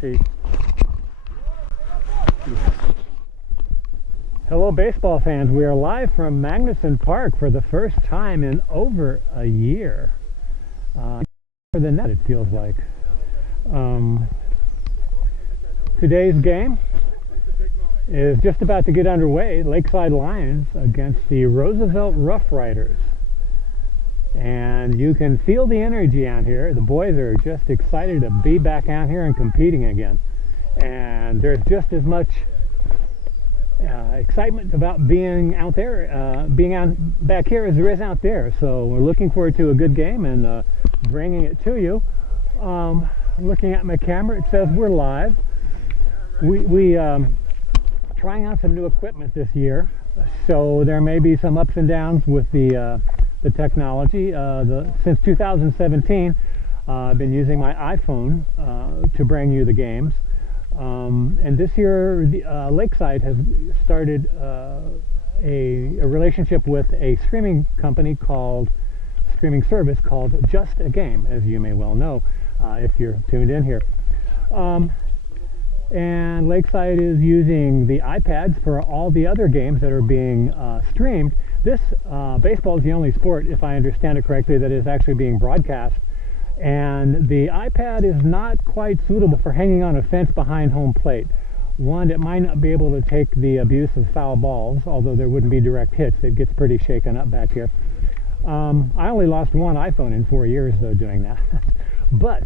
see. Hello, baseball fans. We are live from Magnuson Park for the first time in over a year. More than that, it feels like. Today's game is just about to get underway. Lakeside Lions against the Roosevelt Rough Riders. And you can feel the energy out here. The boys are just excited to be back out here and competing again. And there's just as much excitement about being out there, being out back here as there is out there. So we're looking forward to a good game and bringing it to you. Looking at my camera, it says we're live. We trying out some new equipment this year, so there may be some ups and downs with the technology. Since 2017, I've been using my iPhone to bring you the games. And this year, Lakeside has started a relationship with a streaming service called Just a Game, as you may well know if you're tuned in here. And Lakeside is using the iPads for all the other games that are being streamed. This baseball is the only sport, if I understand it correctly, that is actually being broadcast. And the iPad is not quite suitable for hanging on a fence behind home plate. One, it might not be able to take the abuse of foul balls, although there wouldn't be direct hits. It gets pretty shaken up back here. I only lost one iPhone in 4 years, though, doing that. But,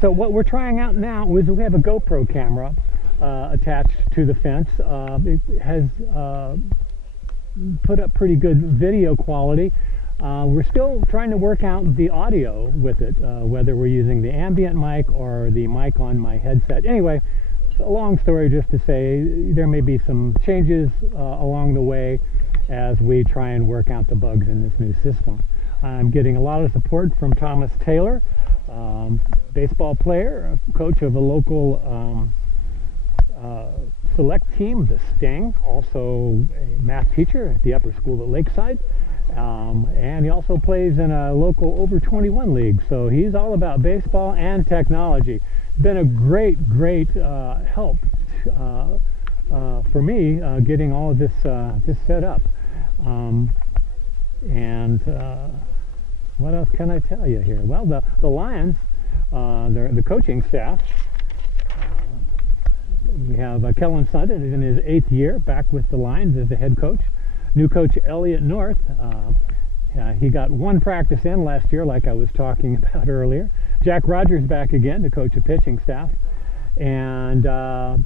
so what we're trying out now is we have a GoPro camera attached to the fence. It has put up pretty good video quality. We're still trying to work out the audio with it, whether we're using the ambient mic or the mic on my headset. Anyway, it's a long story just to say there may be some changes along the way as we try and work out the bugs in this new system. I'm getting a lot of support from Thomas Taylor, baseball player, coach of a local select team, the Sting, also a math teacher at the upper school at Lakeside. And he also plays in a local over 21 league, so he's all about baseball and technology. Been a great help for me getting all of this set up. What else can I tell you here? Well, the Lions, the coaching staff. We have Kellen Sutton is in his 8th year back with the Lions as the head coach. New coach Elliot North, he got one practice in last year, like I was talking about earlier. Jack Rogers back again to coach a pitching staff. And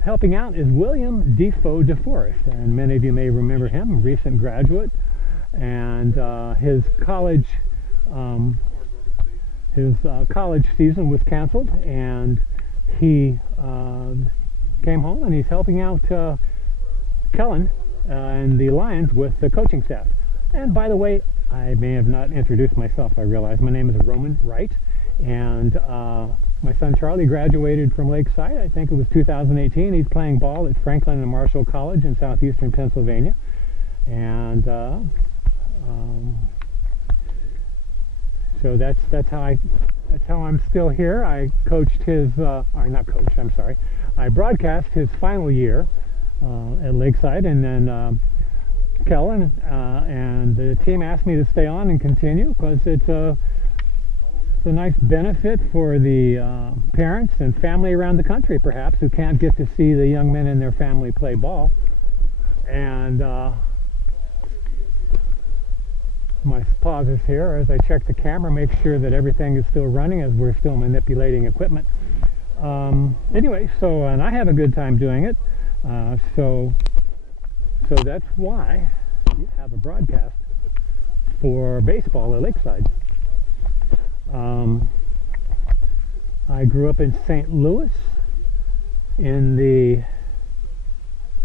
helping out is William Defoe DeForest, and many of you may remember him, a recent graduate. And his college season was canceled, and he came home and he's helping out Kellen and the Lions with the coaching staff. And by the way, I may have not introduced myself, I realize. My name is Roman Wright, and my son Charlie graduated from Lakeside, I think it was 2018. He's playing ball at Franklin and Marshall College in southeastern Pennsylvania. And so that's how I'm still here. I coached his, or not coached, I'm sorry. I broadcast his final year at Lakeside, and then Kellen and the team asked me to stay on and continue because it's a nice benefit for the parents and family around the country, perhaps, who can't get to see the young men in their family play ball. And my pauses here as I check the camera, make sure that everything is still running as we're still manipulating equipment. Anyway, and I have a good time doing it. So that's why you have a broadcast for baseball at Lakeside. I grew up in St. Louis in the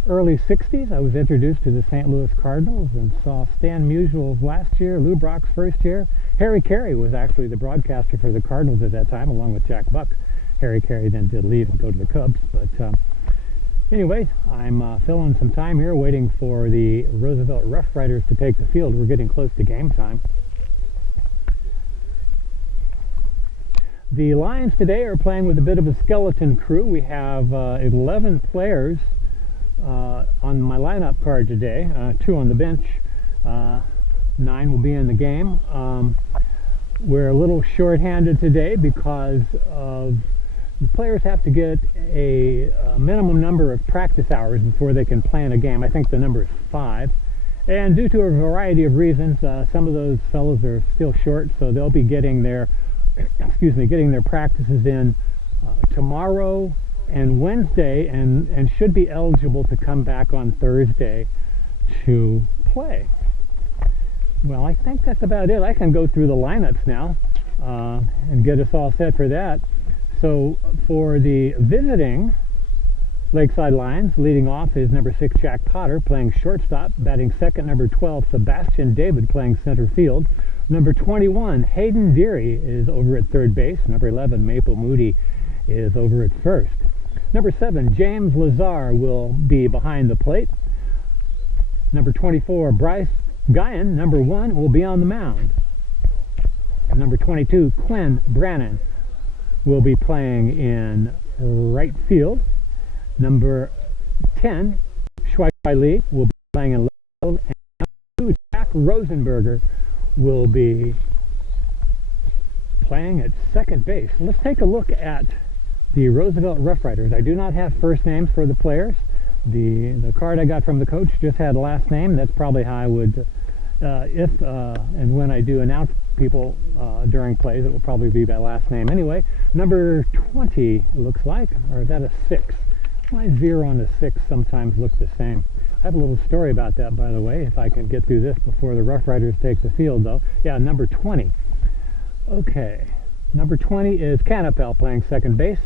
early 60s. I was introduced to the St. Louis Cardinals and saw Stan Musial's last year, Lou Brock's first year. Harry Carey was actually the broadcaster for the Cardinals at that time, along with Jack Buck. Harry Carey then did leave and go to the Cubs, but anyway, I'm filling some time here waiting for the Roosevelt Rough Riders to take the field. We're getting close to game time. The Lions today are playing with a bit of a skeleton crew. We have 11 players on my lineup card today, 2 on the bench, 9 will be in the game. We're a little short-handed today because of the players have to get a minimum number of practice hours before they can play in a game. I think the number is 5. And due to a variety of reasons, some of those fellows are still short, so they'll be getting their practices in tomorrow and Wednesday, and should be eligible to come back on Thursday to play. Well, I think that's about it. I can go through the lineups now and get us all set for that. So for the visiting Lakeside Lions, leading off is number 6 Jack Potter playing shortstop, batting second number 12 Sebastian David playing center field. Number 21 Hayden Deary is over at third base. Number 11 Maple Moody is over at first. Number 7 James Lazar will be behind the plate. Number 24 Bryce Guyan, number 1, will be on the mound. And number 22 Quinn Brannon will be playing in right field. Number 10 Shuai Lee will be playing in left field. And number 2 Jack Rosenberger will be playing at second base. Let's take a look at the Roosevelt Rough Riders. I do not have first names for the players. The card I got from the coach just had last name. That's probably how I would, if and when I do announce people during plays, it will probably be by last name. Anyway, number 20 looks like, or is that a 6? My 0 and a 6 sometimes look the same. I have a little story about that, by the way, if I can get through this before the Rough Riders take the field, though. Yeah, number 20. Okay, number 20 is Canapel playing second base.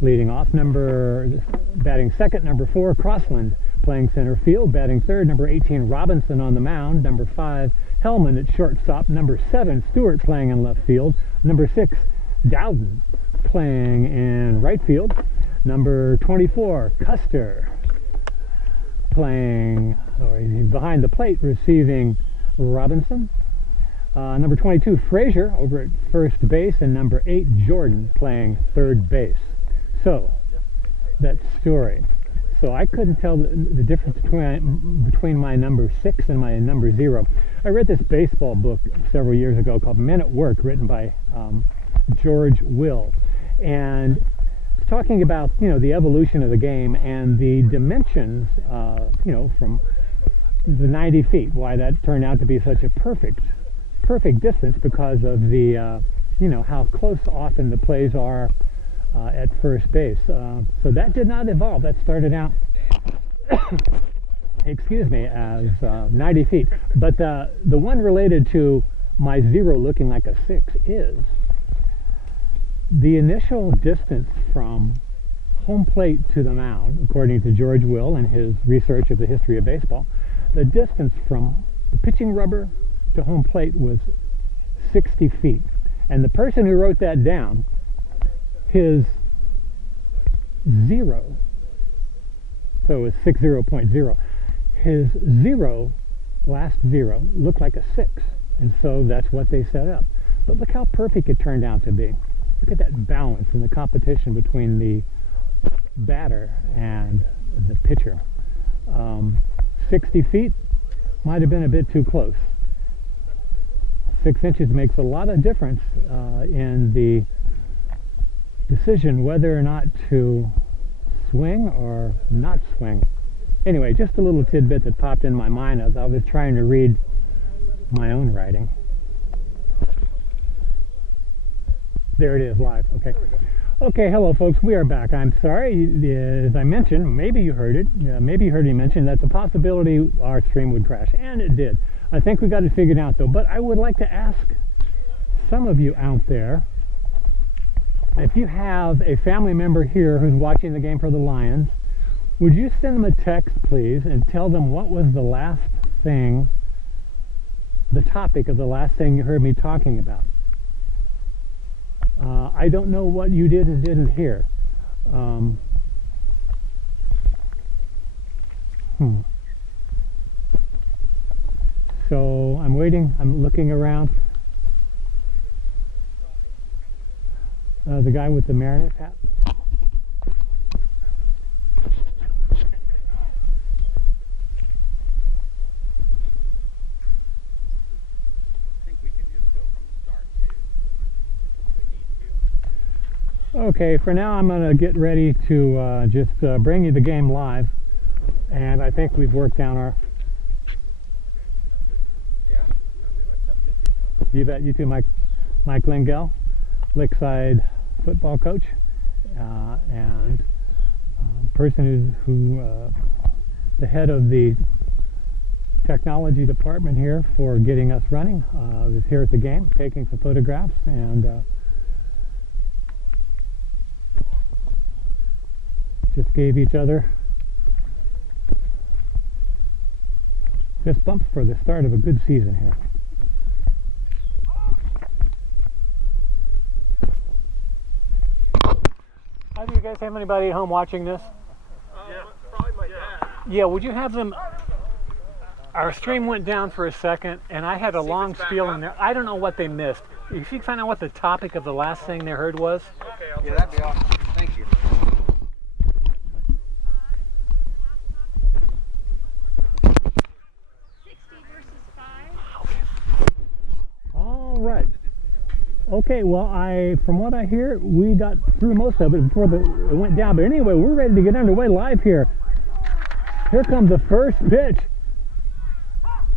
Leading off, batting second, number 4 Crossland playing center field. Batting third, number 18 Robinson on the mound. Number 5 Hellman at shortstop. Number 7 Stewart playing in left field. Number 6 Dowden playing in right field. Number 24 Custer playing, or he's behind the plate receiving Robinson. Number 22 Frazier over at first base, and number 8 Jordan playing third base. So, that story. So I couldn't tell the difference between my number 6 and my number 0. I read this baseball book several years ago called Men at Work, written by George Will. And it's talking about, the evolution of the game and the dimensions, from the 90 feet, why that turned out to be such a perfect distance because of the, how close often the plays are at first base. So that did not evolve. That started out, as 90 feet. But the one related to my 0 looking like a 6 is the initial distance from home plate to the mound, according to George Will and his research of the history of baseball. The distance from the pitching rubber to home plate was 60 feet. And the person who wrote that down, his 0, so it was 60.0, his 0, last 0, looked like a 6, and so that's what they set up. But look how perfect it turned out to be. Look at that balance and the competition between the batter and the pitcher. 60 feet might have been a bit too close. 6 inches makes a lot of difference in the decision whether or not to swing or not swing. Anyway, just a little tidbit that popped in my mind as I was trying to read my own writing. There it is, live. Okay, hello folks, we are back. I'm sorry, as I mentioned, maybe you heard it, maybe you heard me mention that the possibility our stream would crash, and it did. I think we got it figured out though, but I would like to ask some of you out there, if you have a family member here who's watching the game for the Lions, would you send them a text, please, and tell them what was the last thing, the topic of the last thing you heard me talking about? I don't know what you did and didn't hear. So I'm waiting, I'm looking around. The guy with the Mariners hat. Okay, for now I'm going to get ready to just bring you the game live, and I think we've worked down our... You bet. You too, Mike Lingell, Lakeside football coach, and person who the head of the technology department here for getting us running, is here at the game taking some photographs, and just gave each other fist bumps for the start of a good season here. Do you guys have anybody at home watching this? Yeah, probably my dad. Yeah, would you have them? Our stream went down for a second, and I had a long spiel in there. I don't know what they missed. If you find out what the topic of the last thing they heard was. Okay, yeah, that'd be awesome. Thank you. All right. Okay, well, from what I hear, we got through most of it before it went down. But anyway, we're ready to get underway live here. Here comes the first pitch.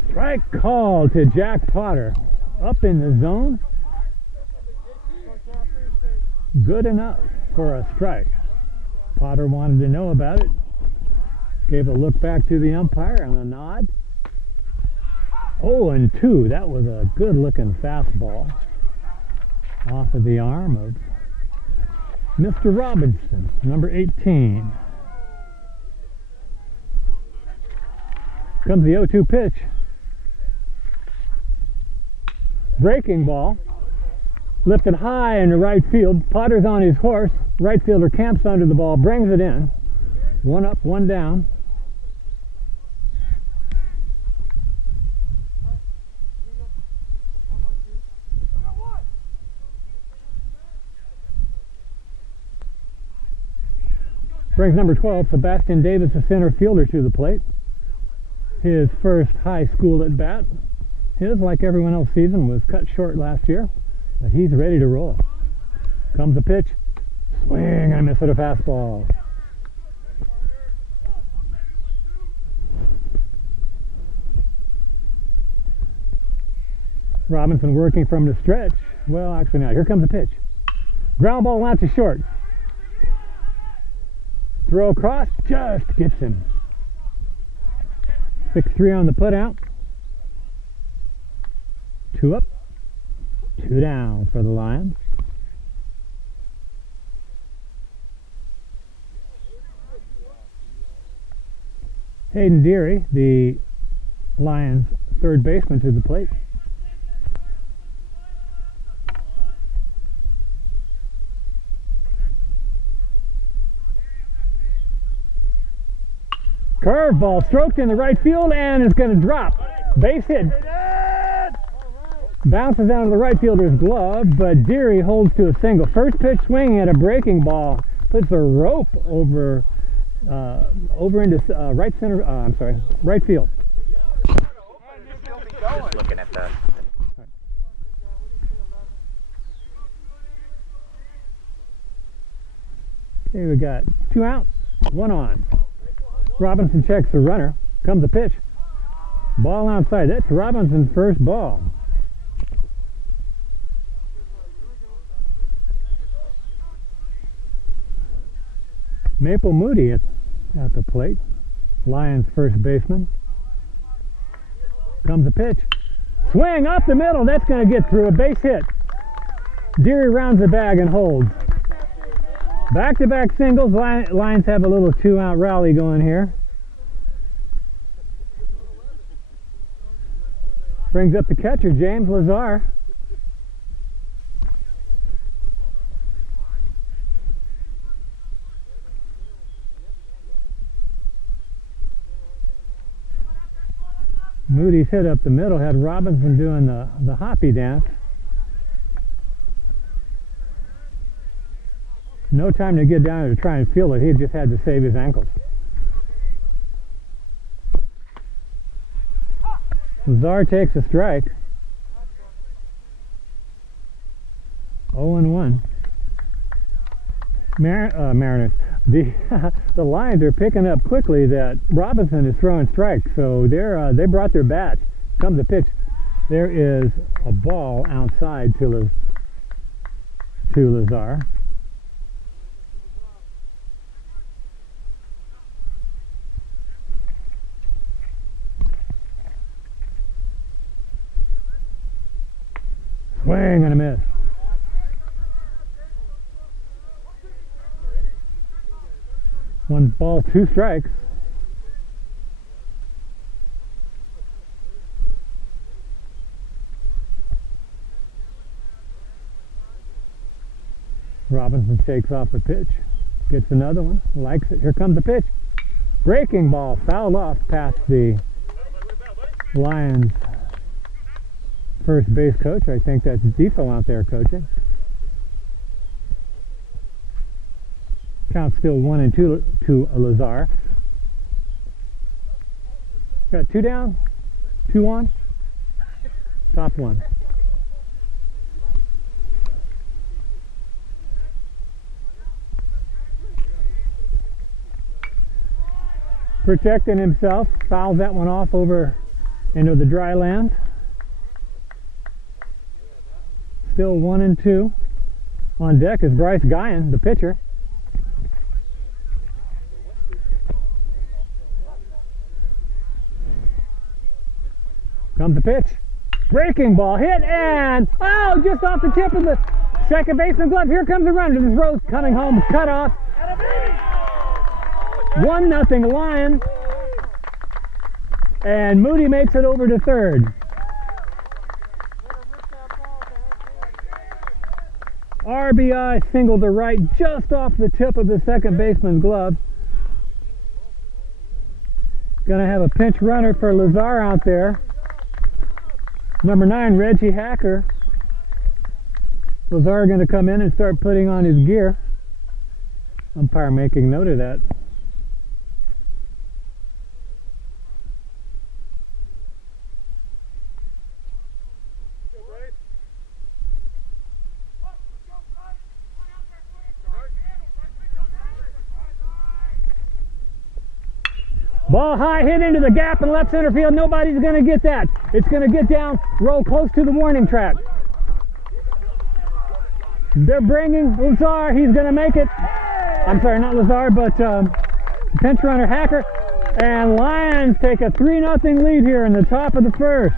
Strike call to Jack Potter. Up in the zone. Good enough for a strike. Potter wanted to know about it. Gave a look back to the umpire and a nod. 0-2. That was a good-looking fastball off of the arm of Mr. Robinson, number 18. Comes the 0-2 pitch. Breaking ball. Lifted high in the right field. Potter's on his horse. Right fielder camps under the ball, brings it in. One up, one down. Brings number 12, Sebastian Davis, the center fielder, to the plate. His first high school at bat. His, like everyone else's season, was cut short last year, but he's ready to roll. Comes the pitch. Swing and a miss at a fastball. Robinson working from the stretch. Well, actually not. Here comes the pitch. Ground ball out to short. Throw across, just gets him. 6-3 on the put out. 2 up, 2 down for the Lions. Hayden Deary, the Lions third baseman, to the plate. Curveball stroked in the right field, and it's going to drop. Base hit. Bounces out of the right fielder's glove, but Deary holds to a single. First pitch swinging at a breaking ball. Puts a rope over into right center. Right field. Just looking at the. Okay, we got 2 out, 1 on. Robinson checks the runner. Comes the pitch. Ball outside. That's Robinson's first ball. Maple Moody at the plate. Lions first baseman. Comes the pitch. Swing up the middle. That's going to get through. A base hit. Deary rounds the bag and holds. Back-to-back singles. Lions have a little 2-out rally going here. Brings up the catcher, James Lazar. Moody's hit up the middle, had Robinson doing the hoppy dance. No time to get down there to try and feel it. He just had to save his ankles. Lazar takes a strike. 0-1. Mariners. The Lions are picking up quickly that Robinson is throwing strikes, so they brought their bats. Comes the pitch. There is a ball outside to Lazar. Swing and a miss. One ball, two strikes. Robinson shakes off the pitch. Gets another one. Likes it. Here comes the pitch. Breaking ball. Fouled off past the Lions first base coach. I think that's Defo out there coaching. Count still 1-2 to Lazar. Got 2 down, 2 on. Top one. Protecting himself, fouls that one off over into the dry land. Still 1-2. On deck is Bryce Guyan, the pitcher. Comes the pitch. Breaking ball hit and just off the tip of the second baseman glove. Here comes the runner. This Rose coming home, cut off. 1-0 Lions. And Moody makes it over to third. RBI single to right, just off the tip of the second baseman's glove. Gonna have a pinch runner for Lazar out there. Number 9, Reggie Hacker. Lazar going to come in and start putting on his gear. Umpire making note of that. Ball high, hit into the gap in left center field. Nobody's going to get that. It's going to get down, roll close to the warning track. They're bringing Lazar. He's going to make it. I'm sorry, not Lazar, but pinch runner Hacker. And Lions take a 3-0 lead here in the top of the first.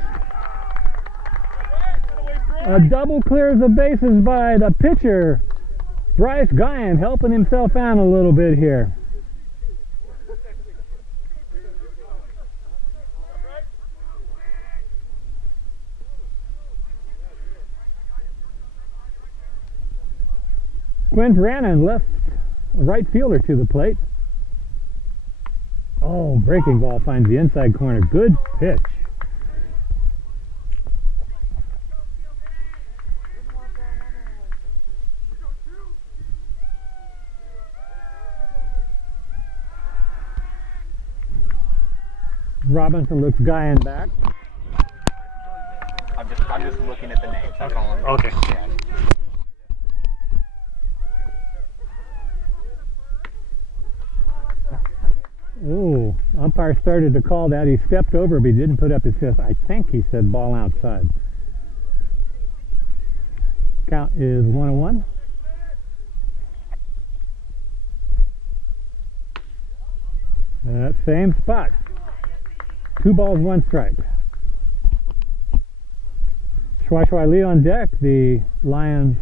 A double clears the bases by the pitcher, Bryce Guyan, helping himself out a little bit here. Quinn Brannon left right fielder to the plate. Oh, breaking ball finds the inside corner. Good pitch. Robinson looks Guyan back. I'm just looking at the names. That's all I'm Okay. yeah. Oh, umpire started to call that. He stepped over, but he didn't put up his fist. I think he said ball outside. Count is 1-1. That same spot. 2 balls, 1 strike. Shwai Lee on deck, the Lions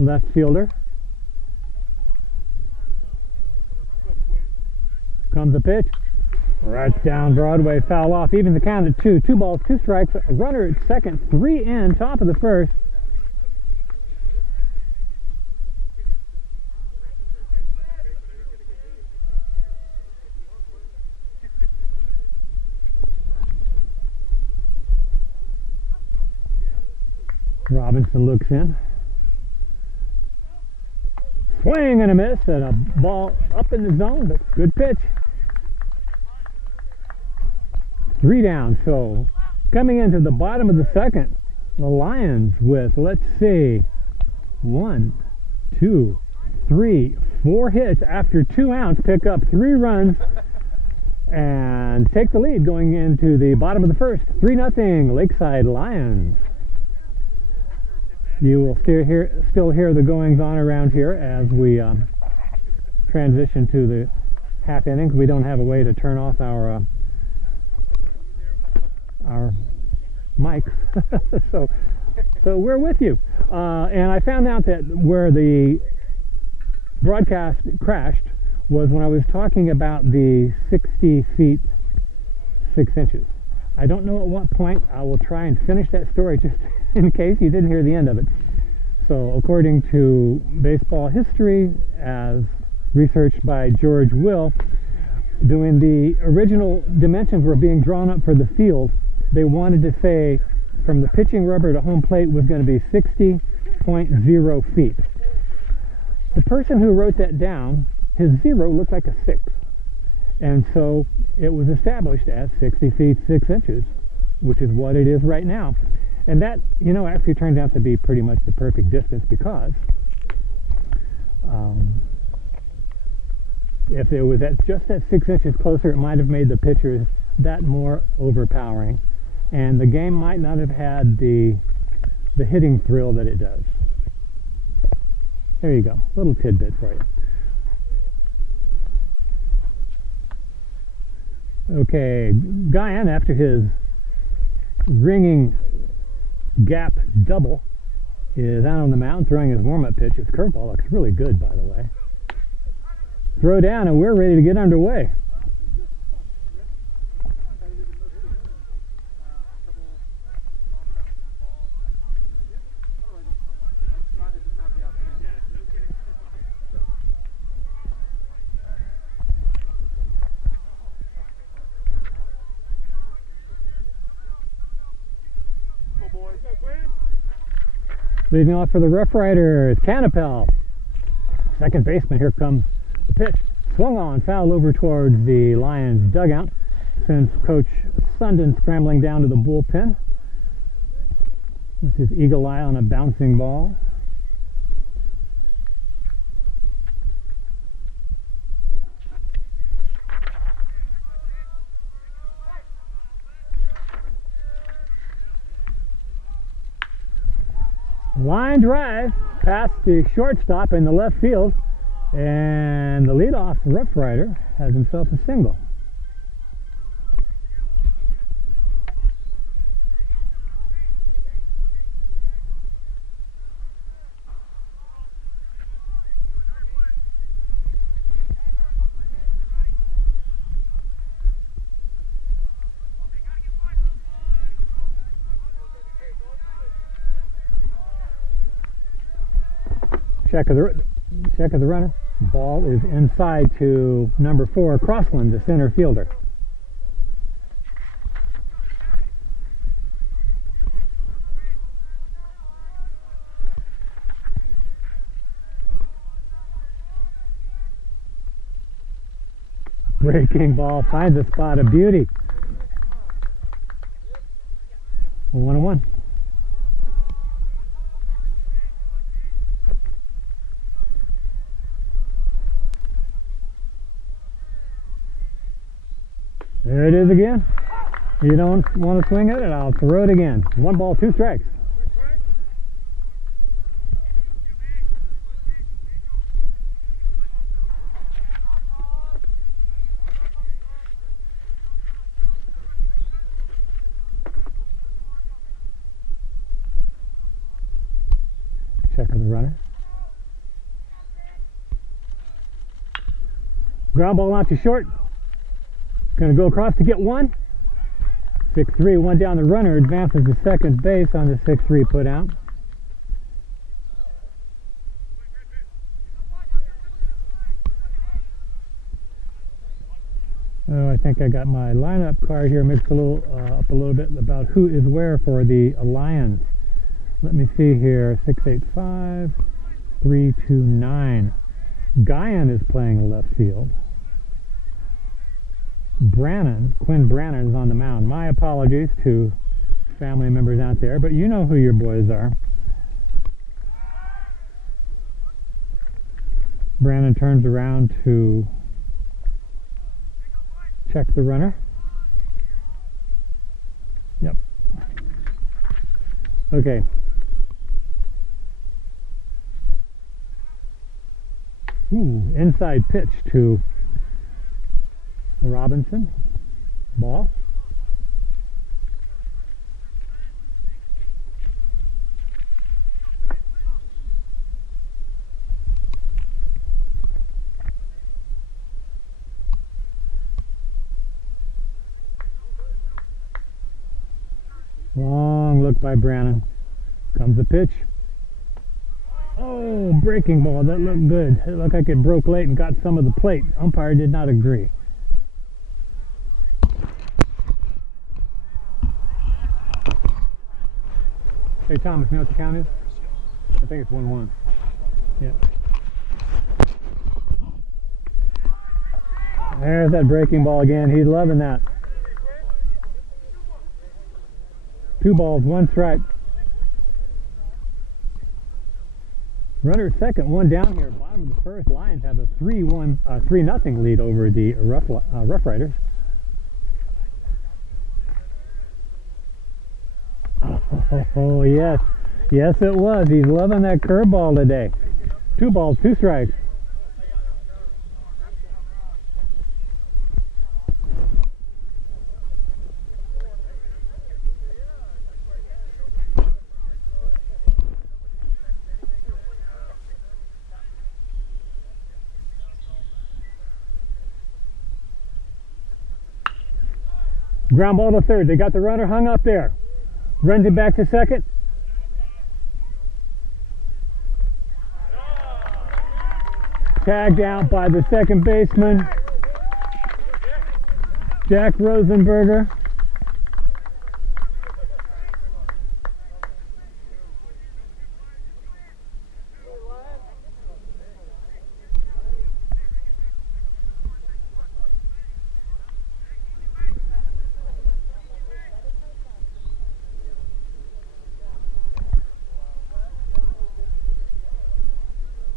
left fielder. Comes the pitch. Right down Broadway, foul off. Even the count at 2. 2 balls, 2 strikes. Runner at second, 3 in, top of the first. Robinson looks in. Swing and a miss, and a ball up in the zone, but good pitch. 3 down. So coming into the bottom of the second, the Lions with, let's see, 1, 2, 3, 4 hits after 2 outs, pick up 3 runs and take the lead going into the bottom of the first. 3-0 Lakeside Lions. You will still hear the goings on around here as we transition to the half innings. We don't have a way to turn off our mics, so we're with you. And I found out that where the broadcast crashed was when I was talking about the 60 feet 6 inches. I don't know at what point. I will try and finish that story just in case you didn't hear the end of it. So according to baseball history, as researched by George Will, when the original dimensions were being drawn up for the field, they wanted to say from the pitching rubber to home plate was going to be 60.0 feet. The person who wrote that down, his 0 looked like a 6. And so it was established as 60 feet 6 inches, which is what it is right now. And that, actually turned out to be pretty much the perfect distance, because if it was just at 6 inches closer, it might have made the pitchers that more overpowering. And the game might not have had the hitting thrill that it does. There you go, little tidbit for you. Okay, Guyan, after his ringing gap double, is out on the mound throwing his warm-up pitch. His curveball looks really good, by the way. Throw down, and we're ready to get underway. Leading off for the Rough Riders, Canapel. Second baseman, here comes the pitch. Swung on, foul over towards the Lions dugout. Sends Coach Sundin scrambling down to the bullpen. This is eagle eye on a bouncing ball. Line drive past the shortstop in the left field, and the leadoff Rough Rider has himself a single. Check of the runner. Ball is inside to number 4, Crossland, the center fielder. Breaking ball finds a spot of beauty. 1-1. There it is again. You don't want to swing at it, I'll throw it again. 1 ball, 2 strikes. Check of the runner. Ground ball out to short. Going to go across to get 1. 6-3, 1 down. The runner advances to second base on the 6-3 put out. Oh, I think I got my lineup card here mixed a little up a little bit about who is where for the Lions. Let me see here. 6-8-5, 3-2-9. Guyan is playing left field. Quinn Brannon is on the mound. My apologies to family members out there, but you know who your boys are. Brannon turns around to check the runner. Yep. Okay. Inside pitch to Robinson. Ball. Long look by Brannon. Comes the pitch. Oh, breaking ball. That looked good. It looked like it broke late and got some of the plate. Umpire did not agree. Hey, Thomas, you know what the count is? I think it's 1-1. Yeah. There's that breaking ball again. He's loving that. 2 balls, 1 strike. Runner at second, 1 down here. Bottom of the first. Lions have a 3-0 lead over the Rough Riders. Oh yes, yes it was. He's loving that curveball today. 2 balls, 2 strikes. Ground ball to third. They got the runner hung up there. Runs it back to second. Tagged out by the second baseman, Jack Rosenberger.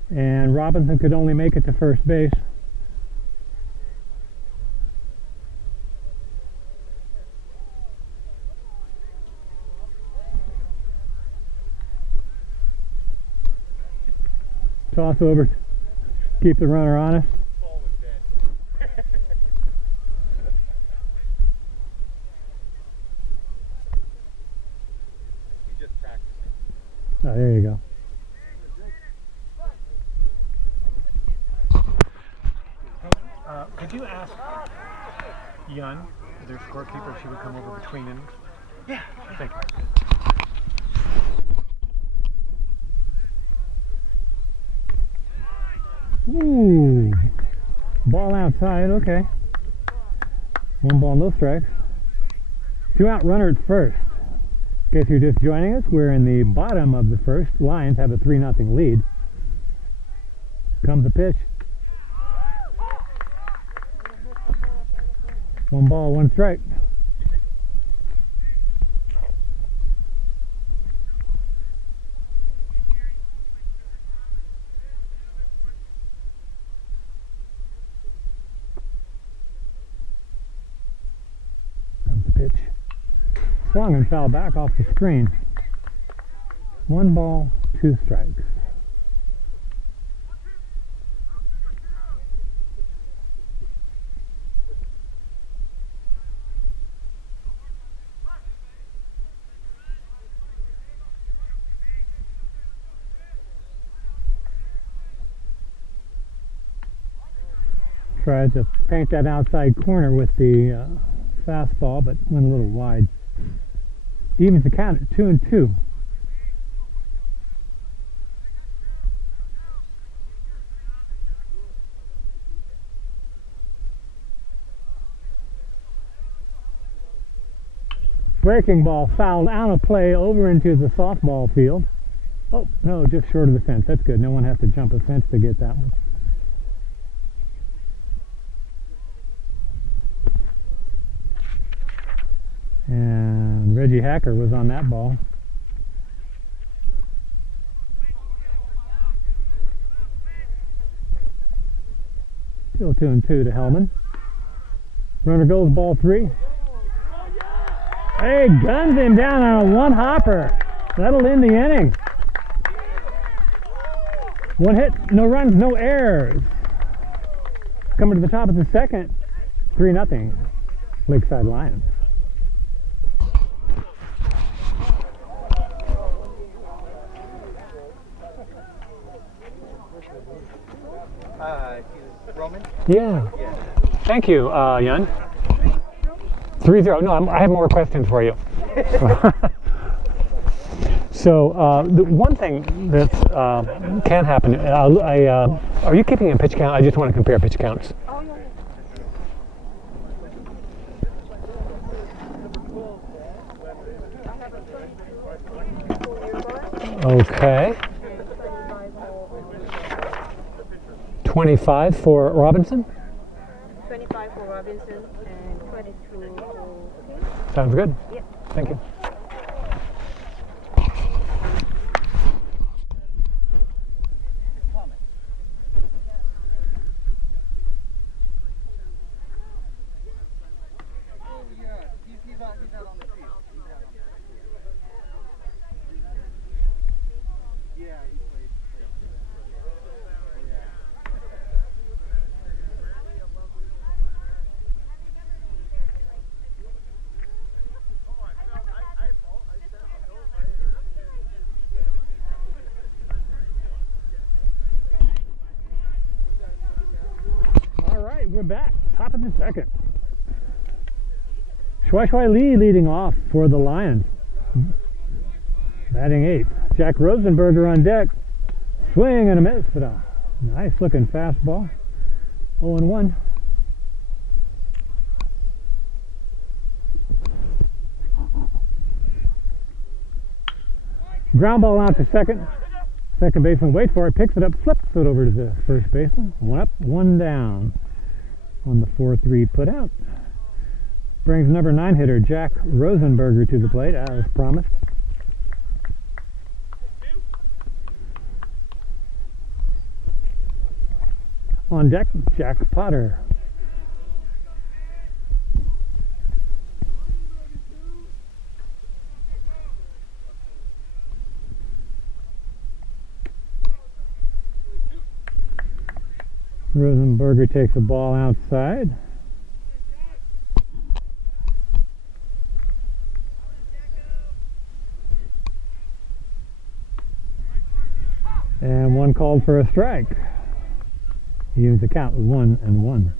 And Robinson could only make it to first base. Toss over, keep the runner honest. Oh, there you go. Could you ask Yun, their scorekeeper, if she would come over between innings? Yeah. Thank you. Ooh. Ball outside, okay. 1 ball, no strikes. 2 out runner at first. In case you're just joining us, we're in the bottom of the first. Lions have a 3-0 lead. Comes the pitch. 1 ball, 1 strike. Comes the pitch. Swung and fell back off the screen. 1 ball, 2 strikes. Tried to paint that outside corner with the fastball, but went a little wide. Evens the count at 2-2. Breaking ball fouled out of play over into the softball field. Oh, no, just short of the fence. That's good. No one has to jump a fence to get that one. Reggie Hacker was on that ball. Still 2-2 to Hellman. Runner goes ball 3. Hey, guns him down on a one hopper. That'll end the inning. One hit, no runs, no errors. Coming to the top of the second, 3-0, Lakeside Lions. Roman? Yeah. Thank you, Yun. 3-0. No, I have more questions for you. So the one thing that can happen, are you keeping a pitch count? I just want to compare pitch counts. Okay. 25 for Robinson? 25 for Robinson and 22 for... Sounds good. Yeah. Thank you. We're back, top of the second. Shui Lee leading off for the Lions. Batting 8th. Jack Rosenberger on deck. Swing and a miss, but a nice looking fastball. 0-1. Ground ball out to second. Second baseman waits for it, picks it up, flips it over to the first baseman. 1 up, 1 down. On the 4-3 put out. Brings number 9 hitter Jack Rosenberger to the plate as promised. On deck, Jack Potter. Rosenberger takes the ball outside. And one called for a strike. He evens the count with 1-1.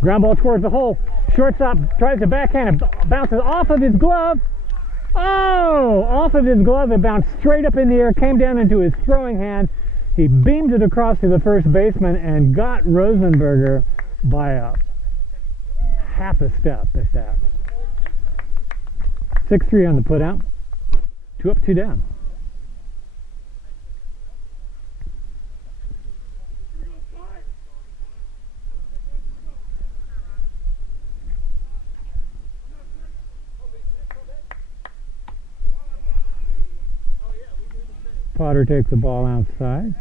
Ground ball towards the hole. Shortstop tries to backhand. It bounces off of his glove. Oh! Off of his glove, it bounced straight up in the air, came down into his throwing hand. He beamed it across to the first baseman and got Rosenberger by a half a step at that. 6-3 on the put out. 2 up, 2 down. Potter takes the ball outside.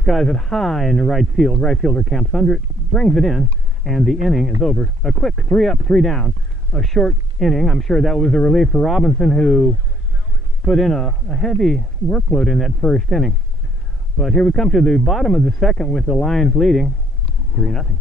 Skies it high in the right field. Right fielder camps under it, brings it in, and the inning is over. A quick 3 up, 3 down. A short inning. I'm sure that was a relief for Robinson, who put in a heavy workload in that first inning. But here we come to the bottom of the second with the Lions leading 3-0.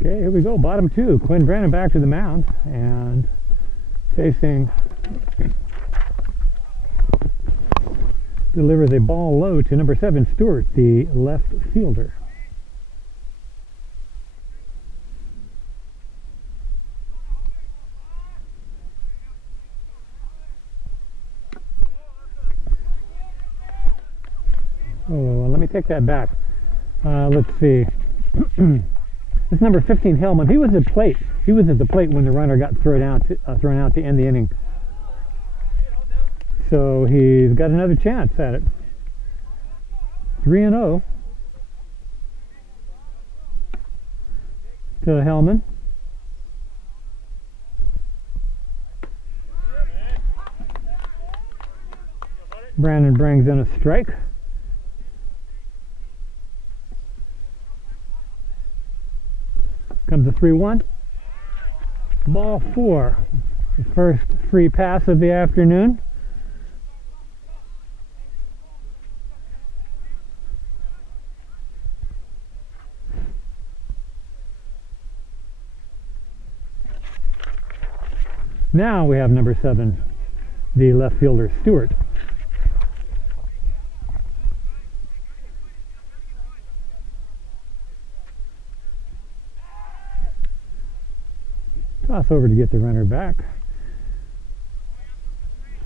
Okay, here we go, bottom 2. Quinn Brennan back to the mound and facing, delivers a ball low to number 7, Stewart, the left fielder. Oh, let me take that back. Let's see. This number 15, Hellman. He was at plate. He was at the plate when the runner got thrown out to end the inning. So he's got another chance at it. 3-0 to Hellman. Brandon brings in a strike. Comes a 3-1. Ball 4. The first free pass of the afternoon. Now we have number 7, the left fielder, Stewart. Toss over to get the runner back.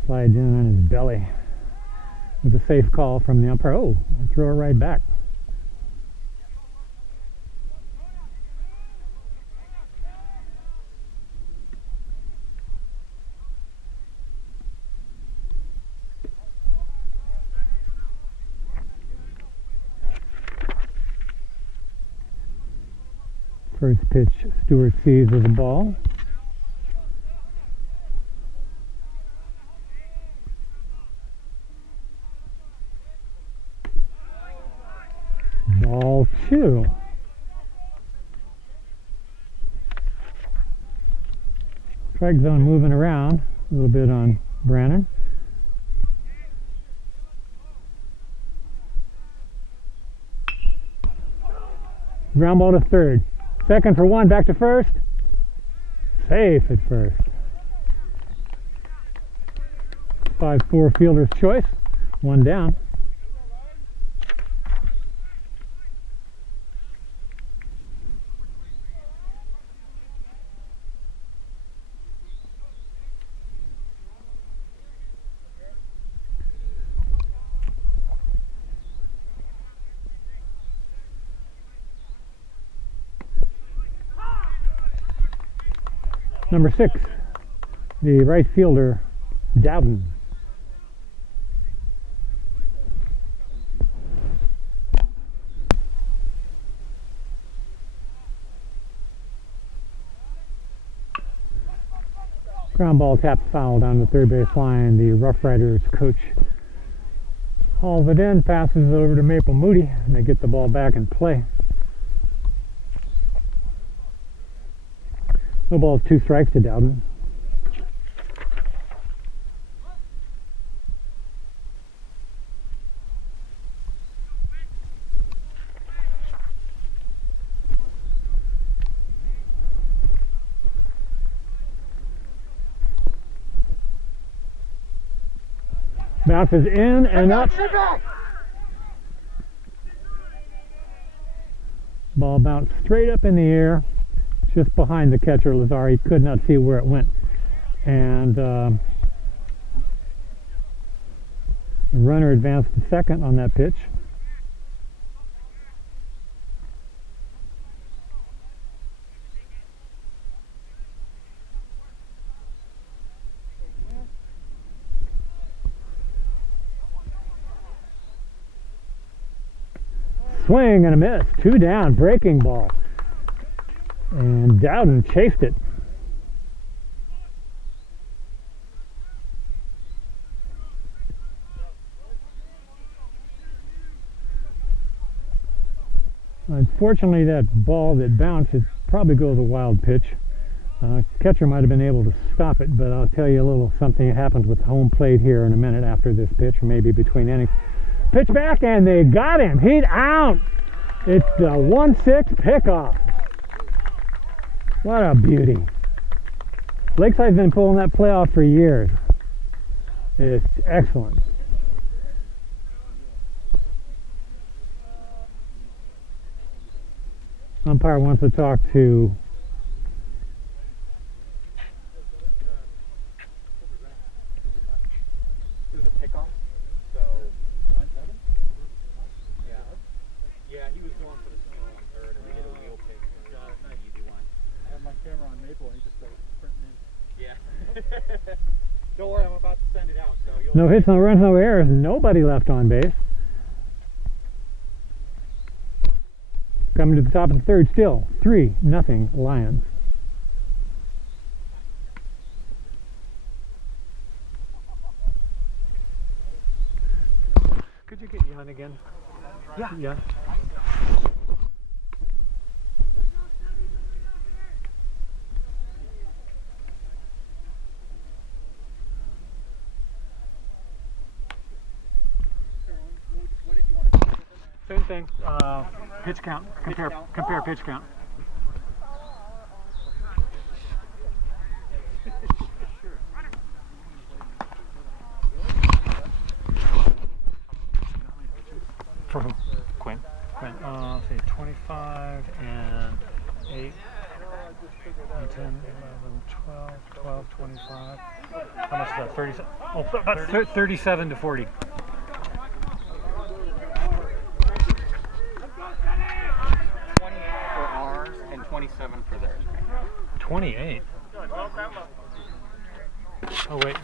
Slides in on his belly with a safe call from the umpire. Oh, throw it right back. First pitch Stewart sees as a ball. Ball 2. Strike zone moving around a little bit on Brannon. Ground ball to third. Second for 1, back to first. Safe at first. 5-4 fielder's choice. 1 down. Number 6, the right fielder, Dowden. Ground ball tapped foul down the third base line. The Rough Riders coach hauls it in, passes it over to Maple Moody, and they get the ball back in play. No balls, 2 strikes to Dowden. Bounces in and up. Ball bounced straight up in the air, just behind the catcher, Lazar. He could not see where it went. And the runner advanced to second on that pitch. Swing and a miss. 2 down, breaking ball. And Dowden chased it. Unfortunately, that ball that bounced, it probably goes a wild pitch. Catcher might have been able to stop it, but I'll tell you a little something that happens with home plate here in a minute after this pitch, or maybe between innings. Pitch back, and they got him. He's out. It's a 1-6 pickoff. What a beauty. Lakeside's been pulling that play off for years. It's excellent. Umpire wants to talk to It was a pickoff, so yeah, he was going for the single on third, and we did a wheel pick, so it was an easy one. I have my camera on Maple and he just started sprinting in. Yeah. Don't worry, I'm about to send it out, so you'll. no hits, no runs, no errors. Nobody left on base. Coming to the top of the third still. 3-0 Lions. Could you get Jan again? Yeah. Yeah. What did you want to do? Same thing. Pitch count. Compare pitch count. For who? Quinn. Quinn. Let's see, 25 and 8, 9, 10, 11, 12, 25. How much is that? 30? Oh, about 37 to 40. 28 for ours and 27 for theirs. 28? Oh, wait.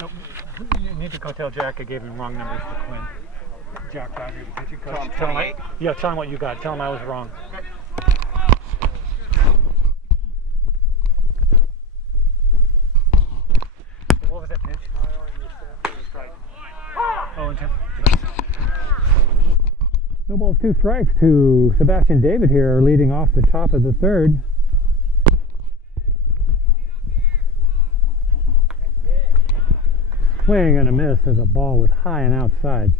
Nope. You need to go tell Jack I gave him wrong numbers for Quinn. Jack Dodger, the pitching coach. Tell him 28? Yeah, tell him what you got. Tell him I was wrong. What was that pitch? Strike. Oh, and 10. No balls, 2 strikes to Sebastian David here, leading off the top of the third. Swing and a miss as a ball was high and outside.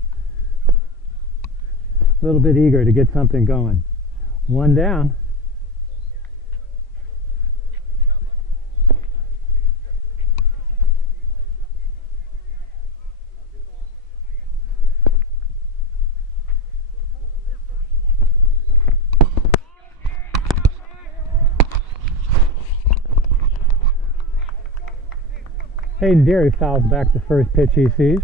A little bit eager to get something going. 1 down. Hayden Deary fouls back the first pitch he sees.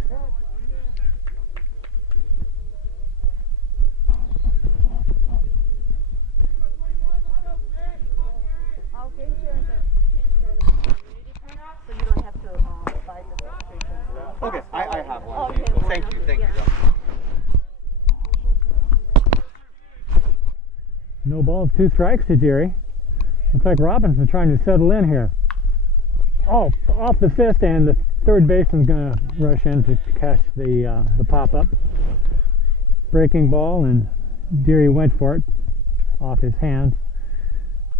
Okay, sure. So you don't have to buy the registration stuff. Okay, I have one. Okay. Thank you. Yeah. No balls, 2 strikes to Deary. Looks like Robinson trying to settle in here. Oh, off the fist, and the third baseman's going to rush in to catch the pop-up. Breaking ball, and Deary went for it off his hands.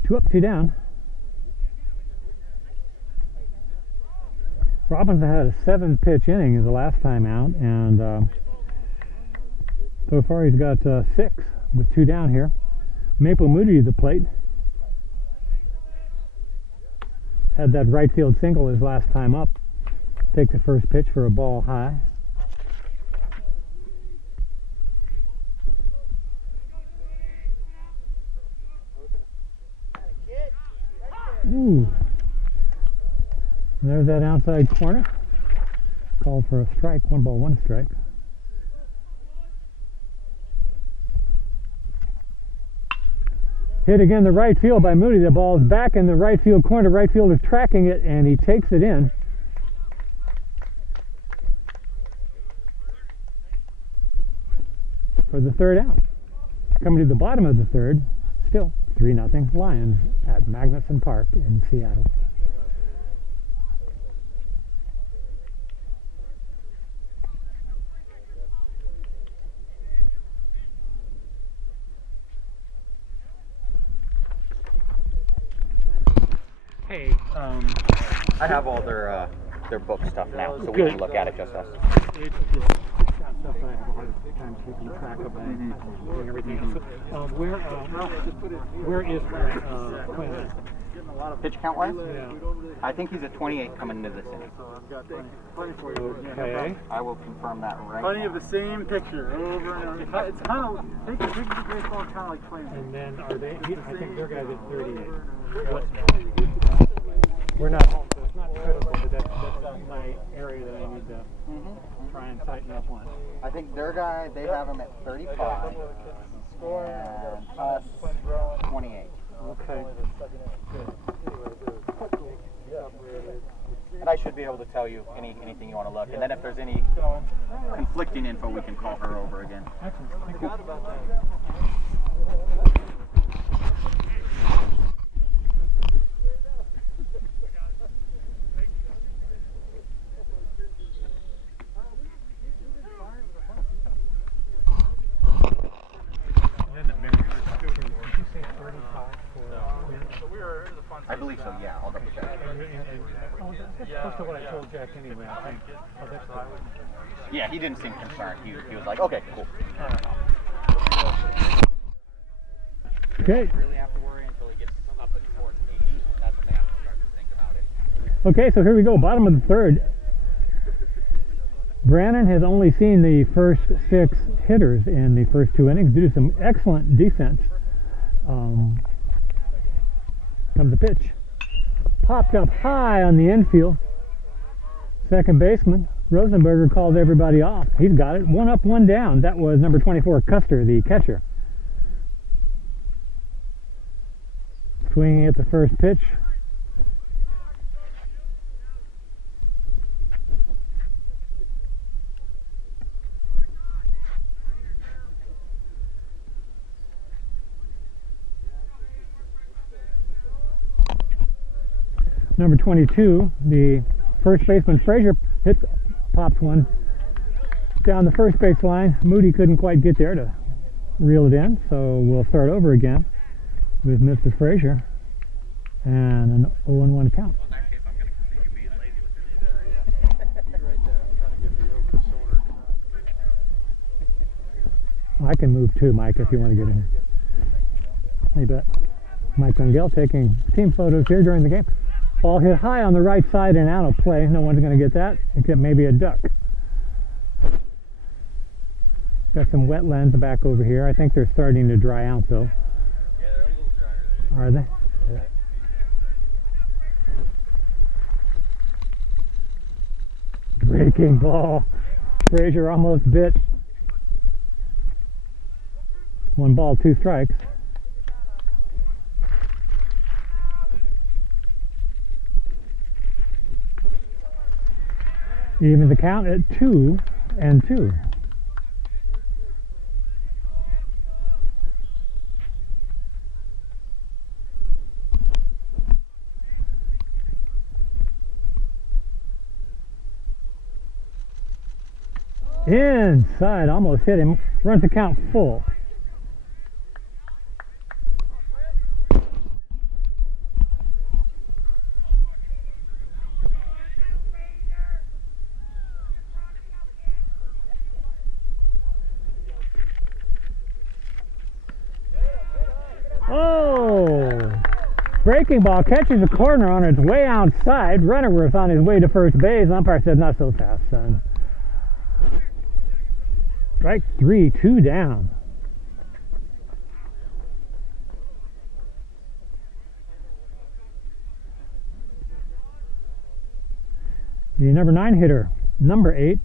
2 up, 2 down. Robinson had a 7-pitch inning the last time out, and so far he's got 6 with 2 down here. Maple Moody to the plate. Had that right field single his last time up. Take the first pitch for a ball high. Ooh. There's that outside corner. Called for a strike. 1 ball, 1 strike. Hit again the right field by Moody. The ball is back in the right field corner. Right field is tracking it, and he takes it in. For the third out. Coming to the bottom of the third, still 3-0 Lions at Magnuson Park in Seattle. Hey, I have all their book stuff now, so we Good. can look at it just us. it sounds stuff that I have a hard time keeping track of and doing everything else. Where is Quinn? Pitch count wise? Yeah. I think he's at 28 coming into this inning. Okay. I will confirm that right Plenty now. of the same picture over and over. It's kind of big baseball is kind of like playing. And then are they? I think their guys at 38. We're not home, so it's not critical, but that's my area that I need to try and tighten up on. I think their guy, they have him at 35. And us, 28. Okay. And I should be able to tell you anything you want to look. And then if there's any conflicting info, we can call her over again. Excellent. Thank you. I believe so, yeah. I'll double check. Oh, that's close to what I told Jack anyway, I think. Oh, that's good. Yeah, he didn't seem concerned. He was like, okay, cool. Okay. Really have to worry until he gets up towards 80. That's when they have to start to think about it. Okay, so here we go. Bottom of the third. Brannon has only seen the first 6 hitters in the first 2 innings due to some excellent defense. Comes the pitch. Popped up high on the infield. Second baseman, Rosenberger, called everybody off. He's got it. 1 up, 1 down. That was number 24, Custer, the catcher. Swinging at the first pitch. Number 22, the first baseman, Frazier, pops one down the first base line. Moody couldn't quite get there to reel it in, so we'll start over again with Mr. Frazier and an 0-1 count. In that case, I'm going to continue being lazy with this. You're right there. I'm trying to get you over the shoulder. I can move too, Mike, if you want to get in. You bet. Mike Rangel taking team photos here during the game. Ball hit high on the right side and out of play. No one's going to get that, except maybe a duck. Got some wetlands back over here. I think they're starting to dry out, though. Yeah, they're a little drier. Are they? Yeah. Breaking ball. Frazier almost bit. 1 ball, 2 strikes. Even the count at 2-2. Inside, almost hit him. Runs the count full. Oh! Breaking ball catches a corner on its way outside. Runner was on his way to first base. Umpire said, "Not so fast, son." Strike 3, 2 down. The number 9 hitter, number 8,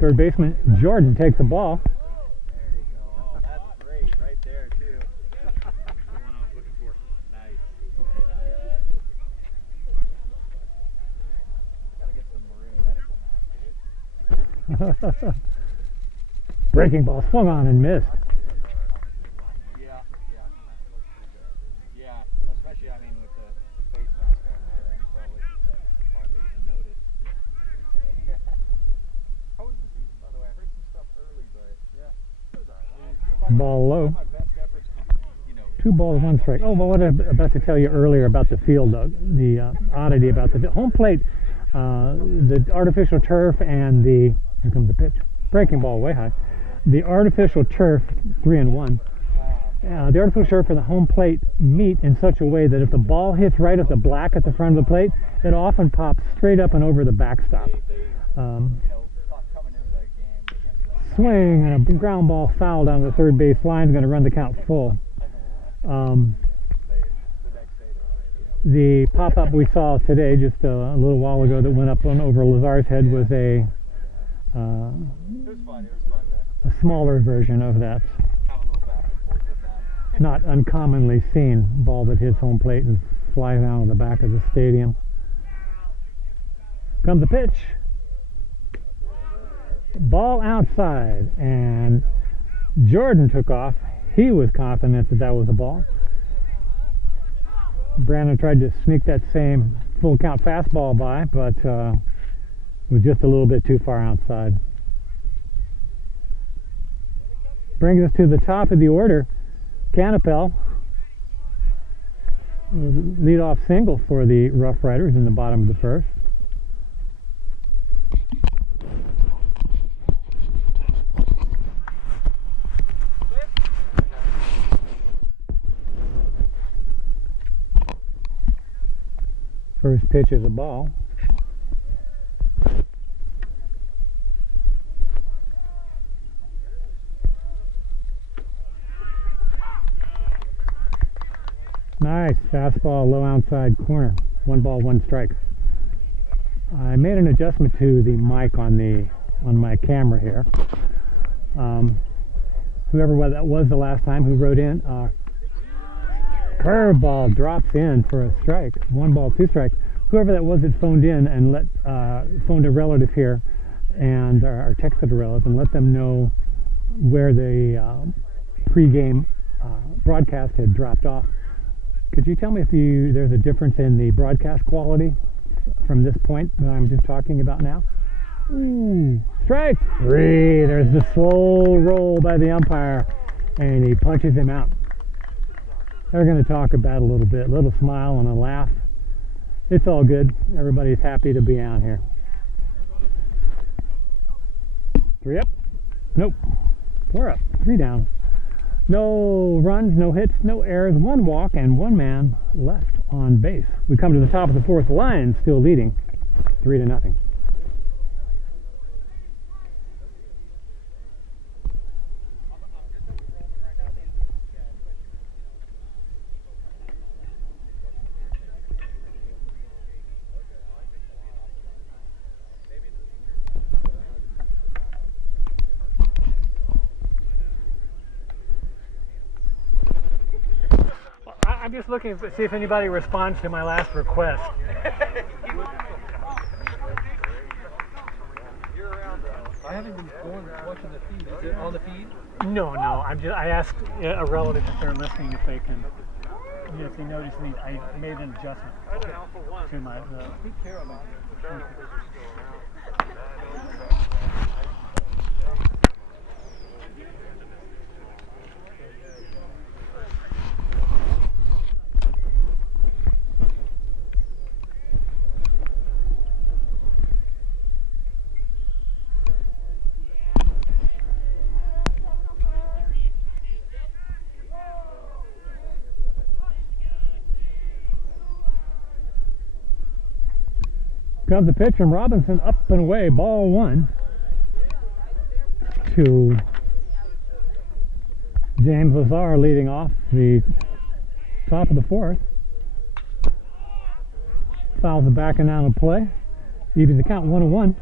third baseman Jordan, takes the ball. There you go. Oh, that's great right there, too. That's the one I was looking for. Nice. Very nice. Gotta get some marine medical mask, dude. Breaking ball swung on and missed. Yeah. Yeah, especially, I mean, with the face mask on there, you probably hardly even notice. How was the season, by the way? I heard some stuff early, but yeah. It was alright. Ball low. My best efforts, you know. 2 balls, 1 strike. Oh, well, what I was about to tell you earlier about the field, the oddity about the home plate, the artificial turf, and the, here comes the pitch. breaking ball way high. The artificial turf, 3-1. The artificial turf and the home plate meet in such a way that if the ball hits right at the black at the front of the plate, it often pops straight up and over the backstop. Swing and a ground ball foul down the third base line is going to run the count full. The pop-up we saw today, just a little while ago, that went up on over Lazar's head was a smaller version of that. Not uncommonly seen ball that hits home plate and flies out of the back of the stadium. Comes the pitch. Ball outside, and Jordan took off. He was confident that that was a ball. Brandon tried to sneak that same full count fastball by, but it was just a little bit too far outside. Brings us to the top of the order. Canapel, leadoff single for the Rough Riders in the bottom of the first. First pitch is a ball. Nice fastball, low outside corner. 1 ball, 1 strike. I made an adjustment to the mic on my camera here. Whoever that was the last time who wrote in, curveball drops in for a strike. 1 ball, 2 strikes. Whoever that was that phoned in and phoned a relative here and or texted a relative and let them know where the pregame broadcast had dropped off. Could you tell me if there's a difference in the broadcast quality from this point that I'm just talking about now? Ooh, strike 3. There's the slow roll by the umpire, and he punches him out. They're going to talk about it a little bit. A little smile and a laugh. It's all good. Everybody's happy to be out here. 3 up. Nope. 4 up. 3 down. No runs, no hits, no errors, 1 walk, and 1 man left on base. We come to the top of the 4th. Lions still leading 3-0. I'm just looking to see if anybody responds to my last request. I haven't been watching the feed. Is it on the feed? No. I asked a relative if they're listening if they can. If they notice me, I made an adjustment to my. Comes the pitch from Robinson, up and away, ball 1 to James Lazar leading off the top of the 4th. Fouls the back and down of play. Evens the count 1-1.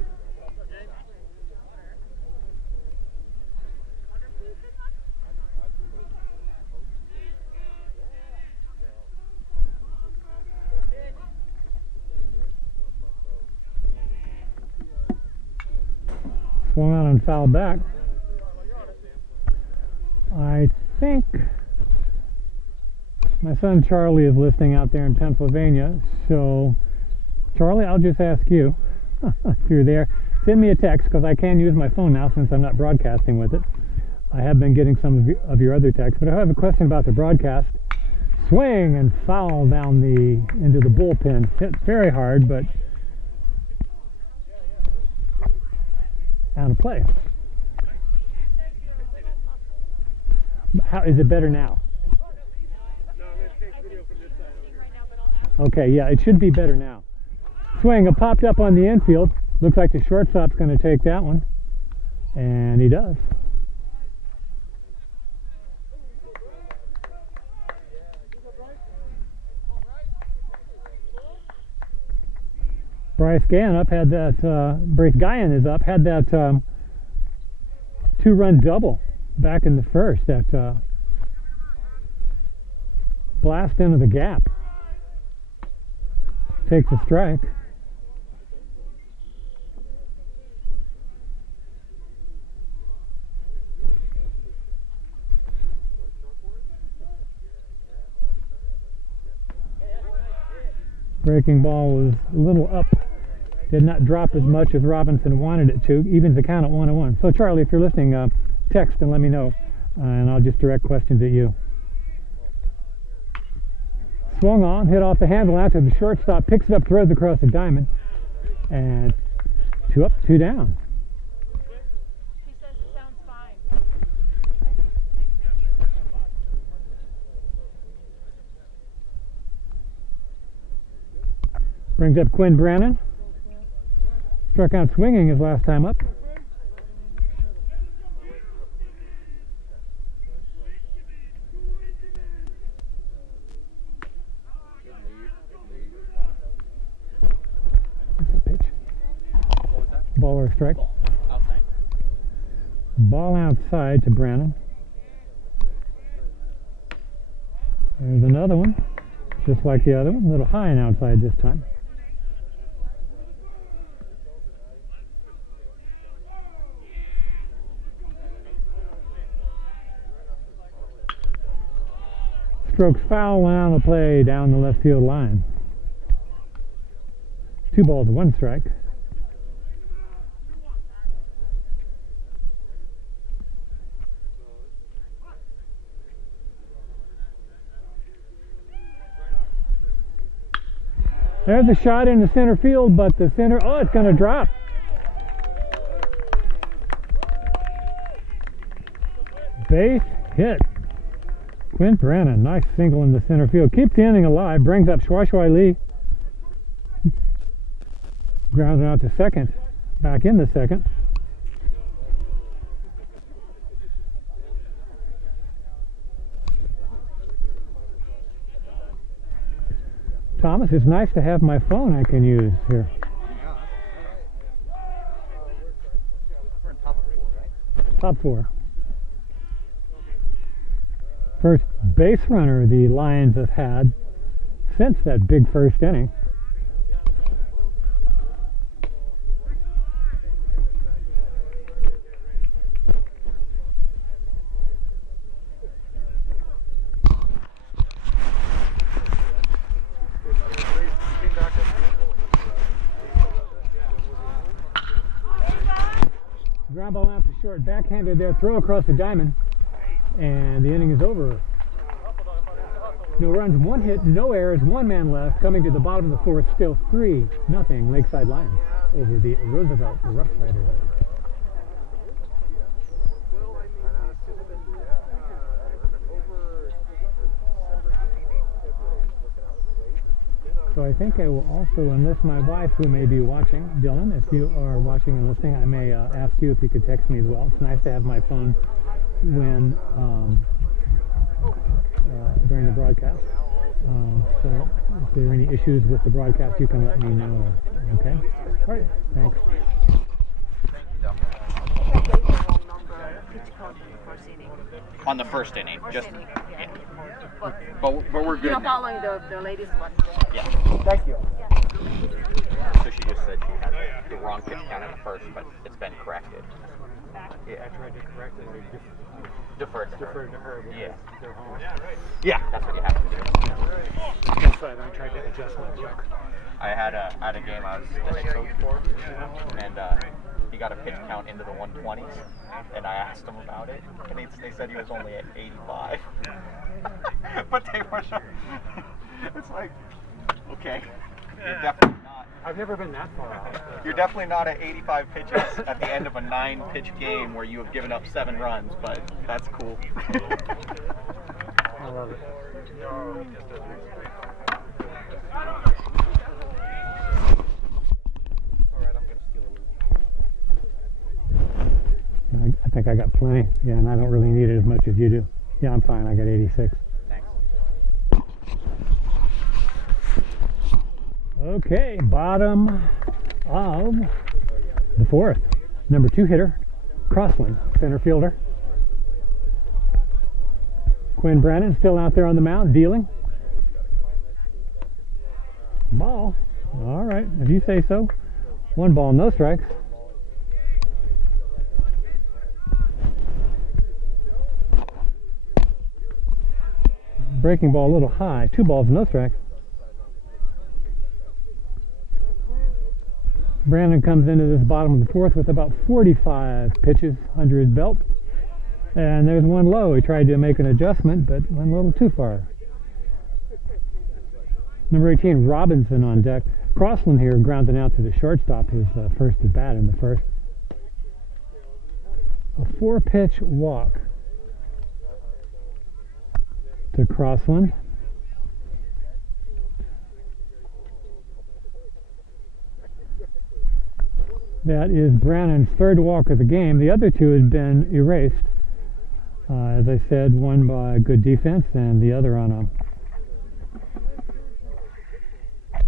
Swung out and fouled back. I think my son Charlie is listening out there in Pennsylvania. So, Charlie, I'll just ask you, if you're there, send me a text because I can use my phone now since I'm not broadcasting with it. I have been getting some of your other texts, but I have a question about the broadcast. Swing and foul down into the bullpen. Hit very hard, but out of play. How is it better now? Okay, yeah, it should be better now. Swing, it popped up on the infield. Looks like the shortstop's going to take that one. And he does. Bryce Guyan is up, had that two-run double back in the first, that blast into the gap. Takes a strike. Breaking ball was a little up. Did not drop as much as Robinson wanted it to. Evens the count at 1-1. So Charlie, if you're listening, text and let me know, and I'll just direct questions at you. Swung on, hit off the handle after the shortstop picks it up, throws across the diamond, and 2 up, 2 down. She says it sounds fine. Brings up Quinn Brannon. Struck out swinging his last time up. That's a pitch. Ball or strike? Outside. Ball outside to Brannon. There's another one. Just like the other one. A little high and outside this time. Strokes foul on the play down the left field line. 2 balls, 1 strike. There's a shot in the center field, but the center, oh, it's going to drop. Base hit. Quinn Brannon, nice single in the center field. Keeps the inning alive, brings up Shuai Lee. Grounds it out to second. Back in the second. Thomas, it's nice to have my phone I can use here. We're in top of 4, right? Top 4. First base runner the Lions have had since that big first inning. Ground ball out to short, backhanded there, throw across the diamond, and the inning is over. No runs, 1 hit, no errors, 1 man left. Coming to the bottom of the 4th, still 3-0 Lakeside Lions over the Roosevelt Rough Riders. So I think I will also enlist my wife, who may be watching. Dylan, if you are watching and listening, I may ask you if you could text me as well. It's nice to have my phone when during the broadcast. So if there are any issues with the broadcast, you can let me know. Okay? All right. Thanks. On the first inning, just Yeah. but we're good You're now. following the latest one. Yeah. Thank you. So she just said she had the wrong pitch count in the first, but it's been corrected. Yeah. I tried to correct it. Deferred to her. Deferred to her. Because Yeah. they're home. Yeah, that's what you have to do. That's why I tried to adjust my check. I had a game I was the coach for, and he got a pitch count into the 120s, and I asked him about it, and they said he was only at 85. But they were, it's like, okay. You're definitely not. I've never been that far out. You're definitely not at 85 pitches at the end of a 9-pitch game where you have given up 7 runs, but that's cool. I love it. I think I got plenty. Yeah, and I don't really need it as much as you do. Yeah, I'm fine. I got 86. Thanks. Okay, bottom of the 4th. Number 2 hitter, Crossland, center fielder. Quinn Brannon still out there on the mound dealing. Ball. All right, if you say so. 1 ball, no strikes. Breaking ball a little high. 2 balls, no strikes. Brandon comes into this bottom of the 4th with about 45 pitches under his belt. And there's 1 low. He tried to make an adjustment, but went a little too far. Number 18, Robinson on deck. Crossland here grounding out to the shortstop, his first at bat in the 1st. A 4-pitch walk to Crossland. That is Brannon's 3rd walk of the game. The other 2 had been erased. As I said, one by good defense and the other on a,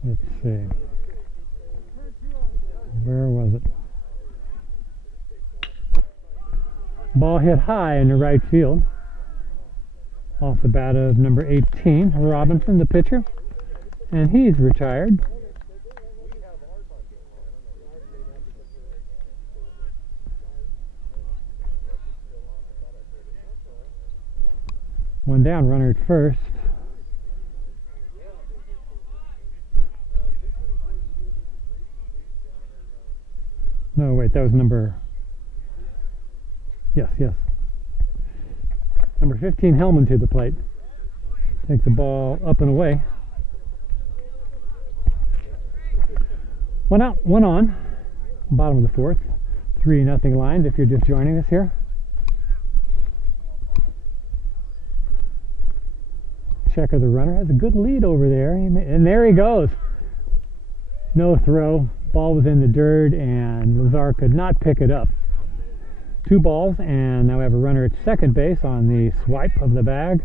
let's see, where was it? Ball hit high in the right field. Off the bat of number 18, Robinson, the pitcher. And he's retired. One down, runner at first. No, wait, that was number... Yes. Number 15, Hellman to the plate. Takes the ball up and away. 1 out, 1 on. Bottom of the 4th. 3-0 line if you're just joining us here. Checker, the runner, has a good lead over there. And there he goes. No throw. Ball was in the dirt, and Lazar could not pick it up. 2 balls, and now we have a runner at second base on the swipe of the bag.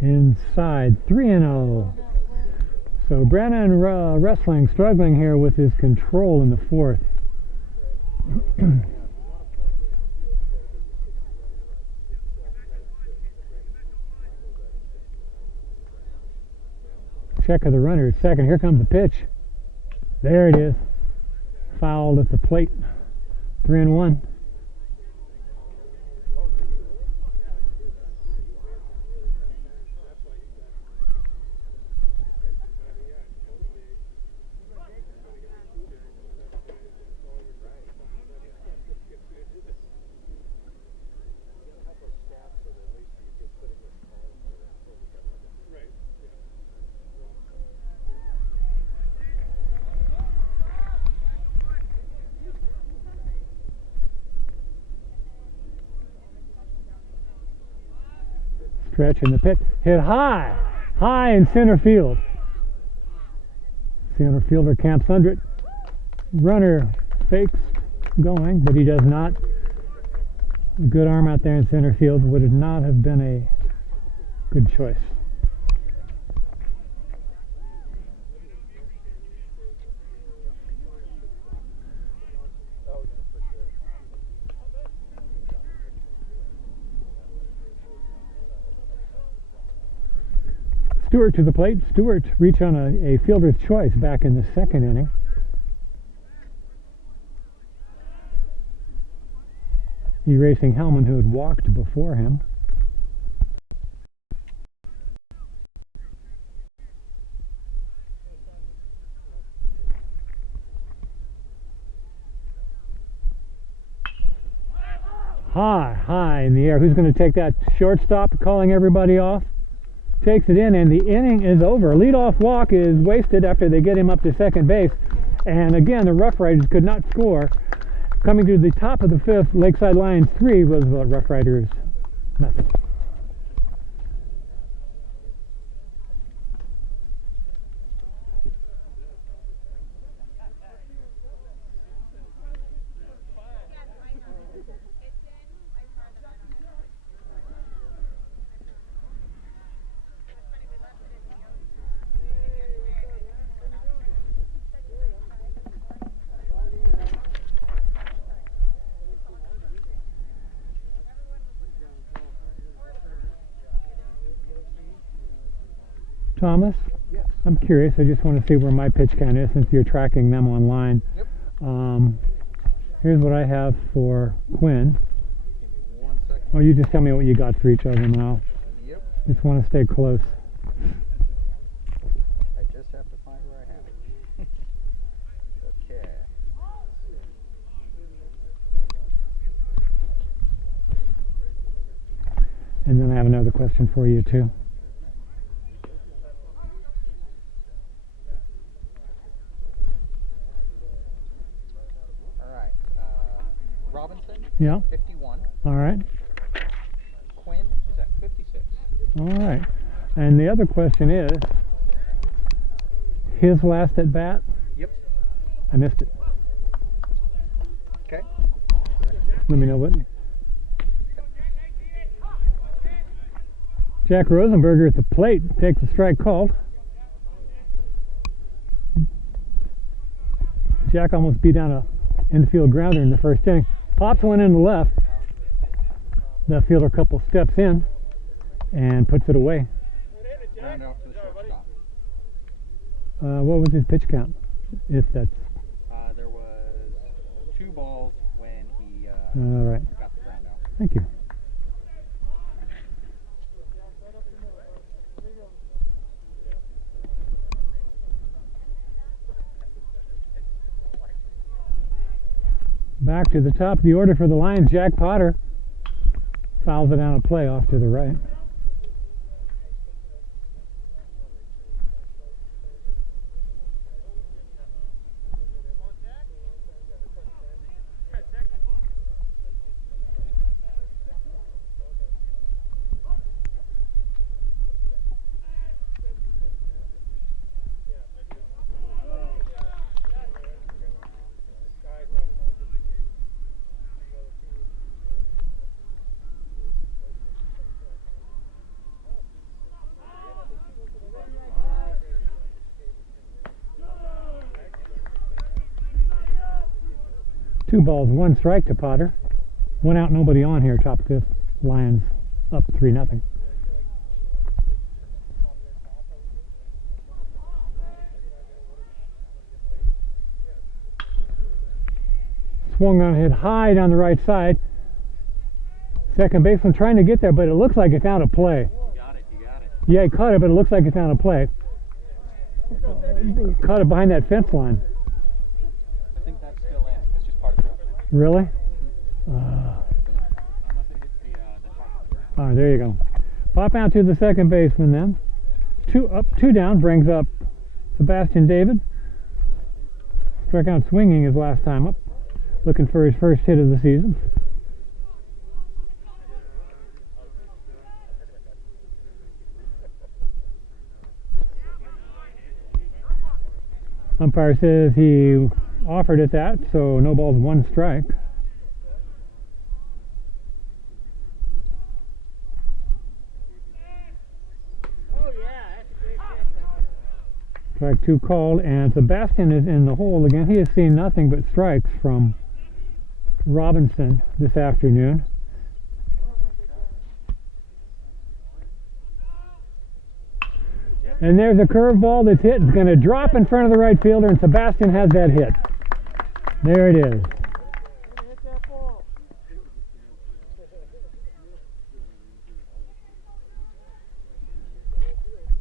Inside, 3-0. So Brannon wrestling, struggling here with his control in the 4th. Check of the runner at second. Here comes the pitch. There it is. Fouled at the plate. 3-1. Stretch in the pit. Hit high. High in center field. Center fielder camps under it. Runner fakes going, but he does not. A good arm out there in center field would not have been a good choice. Stewart to the plate. Stewart reached on a fielder's choice back in the 2nd inning. Erasing Hellman, who had walked before him. high in the air. Who's going to take that shortstop, calling everybody off? Takes it in, and the inning is over. Leadoff walk is wasted after they get him up to second base. And again, the Rough Riders could not score. Coming to the top of the fifth, Lakeside Lions 3, Roosevelt Rough Riders nothing. Thomas? Yes. I'm curious. I just want to see where my pitch count is since you're tracking them online. Yep. Here's what I have for Quinn. Give me 1 second. Oh, you just tell me what you got for each of them, and I'll Yep. just want to stay close. I just have to find where I have it. Okay. And then I have another question for you, too. All right. Robinson, Yeah. 51. All right. Quinn is at 56. All right. And the other question is, his last at bat? Yep. I missed it. Okay. Let me know what. Jack Rosenberger at the plate takes a strike called. Jack almost beat down a infield grounder in the first inning. Pops one in the left. The fielder a couple steps in and puts it away. Round out to the shortstop. What was his pitch count? If that's There was 2 balls when he all right. got the ground out. Thank you. Back to the top of the order for the Lions, Jack Potter fouls it down a play off to the right. Two balls, one strike to Potter. One out, nobody on here, top fifth. Lions up 3-0. Swung on, hit high down the right side. Second baseman trying to get there, but it looks like it's out of play. You got it. Yeah, he caught it, but it looks like it's out of play. Caught it behind that fence line. I think that's still in. It's just part of the process. Really? Unless it hits the top of the ground. All right, there you go. Pop out to the second baseman then. Two up, two down, brings up Sebastian David. Struck out swinging his last time up. Looking for his first hit of the season. Umpire says he offered it that, so no balls, one strike. Strike two called, and Sebastian is in the hole again. He has seen nothing but strikes from Robinson this afternoon. And there's a curveball that's hit. It's going to drop in front of the right fielder, and Sebastian has that hit. There it is.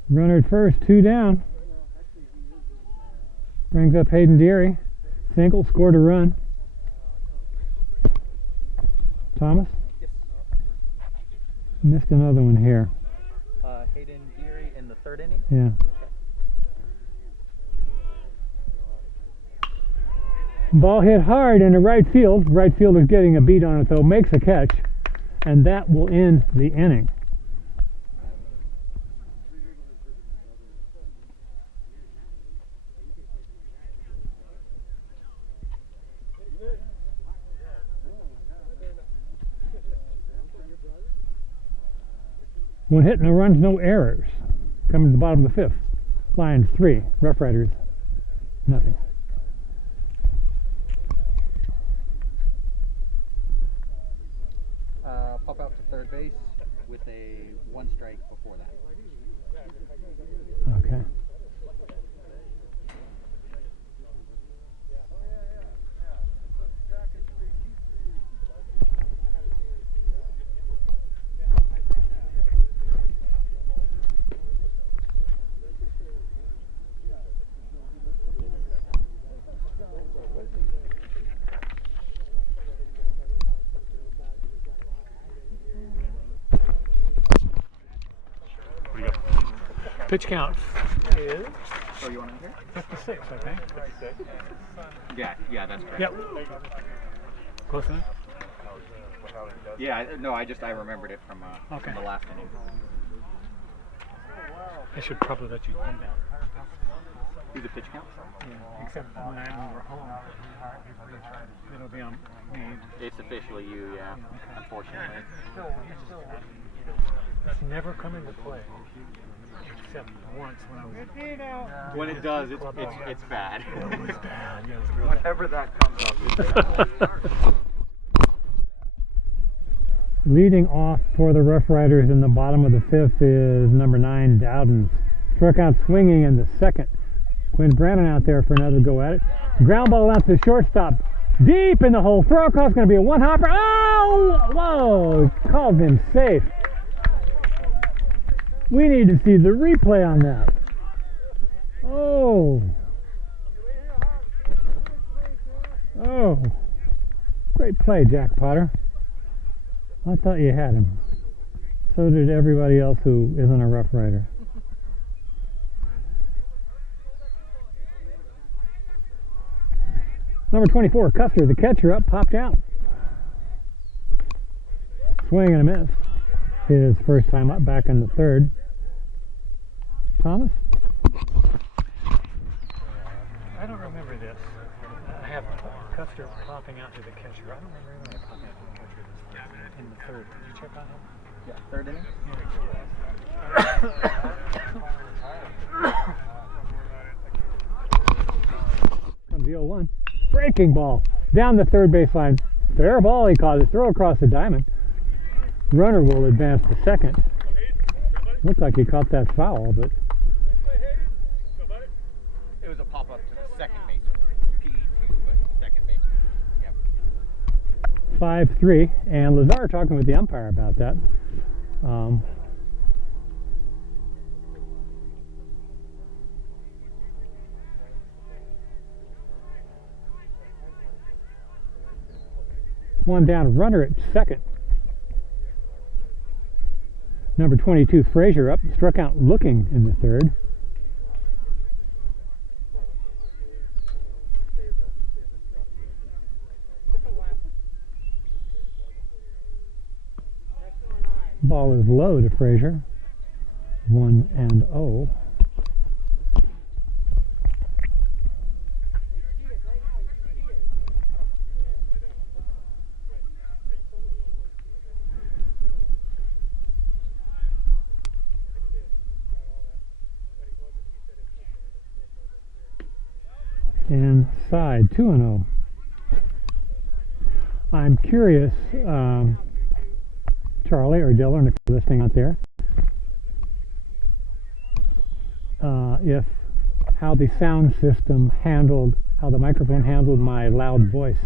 Runner at first, two down. Brings up Hayden Deary. Single, scored a run. Thomas? Missed another one here. Hayden Geary in the 3rd inning. Yeah. Ball hit hard into right field. Right fielder's getting a beat on it though, makes a catch, and that will end the inning. One hit, no runs, no errors. Coming to the bottom of the 5th. Lions 3, Rough Riders nothing. Pop out to 3rd base with a 1 strike before that. Okay. Pitch count is Oh, you want to hear? 56, I think. 56. Yeah, that's correct. Yep. Close enough? Yeah, I remembered it from the last inning. I should probably let you come down. Do the pitch count? Yeah, except when we're home. It'll be on me. It's officially you, yeah. Unfortunately. It's never come into play. Except once when I was. When it does, it's bad. It's bad. Yeah, it's real Whenever that comes up, it's bad. Leading off for the Rough Riders in the bottom of the 5th is number 9, Dowden. Struck out swinging in the 2nd. Quinn Brannon out there for another go at it. Ground ball out to the shortstop. Deep in the hole. Throw across, going to be a 1-hopper. Oh! Whoa! Called him safe. We need to see the replay on that. Oh. Oh. Great play, Jack Potter. I thought you had him. So did everybody else who isn't a Rough Rider. Number 24, Custer, the catcher, up, popped out. Swing and a miss. His first time up, back in the 3rd. Thomas? I don't remember this. I have Custer popping out to the catcher. I don't remember anybody popping out to the catcher in the 3rd. Did you check on him? Yeah, 3rd inning? Comes the 0-1. Breaking ball. Down the 3rd baseline. Fair ball, he caught it. Throw across the diamond. Runner will advance to 2nd. Looked like he caught that foul, but... It was a pop-up to the 2nd baseman. P2, but 2nd baseman. Yep. 5-3, and Lazar talking with the umpire about that. One down, runner at 2nd. Number 22, Frazier up, struck out looking in the 3rd. Ball is low to Frazier. 1-0. And side 2-0. I'm curious, Charlie or Dylan, if you're listening out there, if how the sound system handled, how the microphone handled my loud voice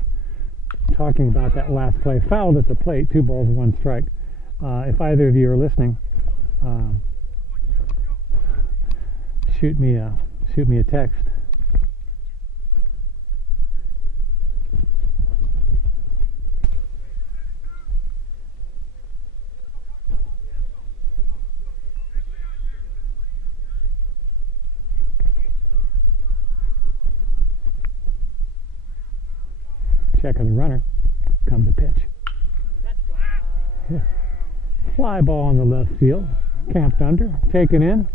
talking about that last play. Fouled at the plate, 2 balls, 1 strike. If either of you are listening, shoot me a text. check of the runner. Comes the pitch. Yeah. Fly ball in the left field. Camped under. Taken in.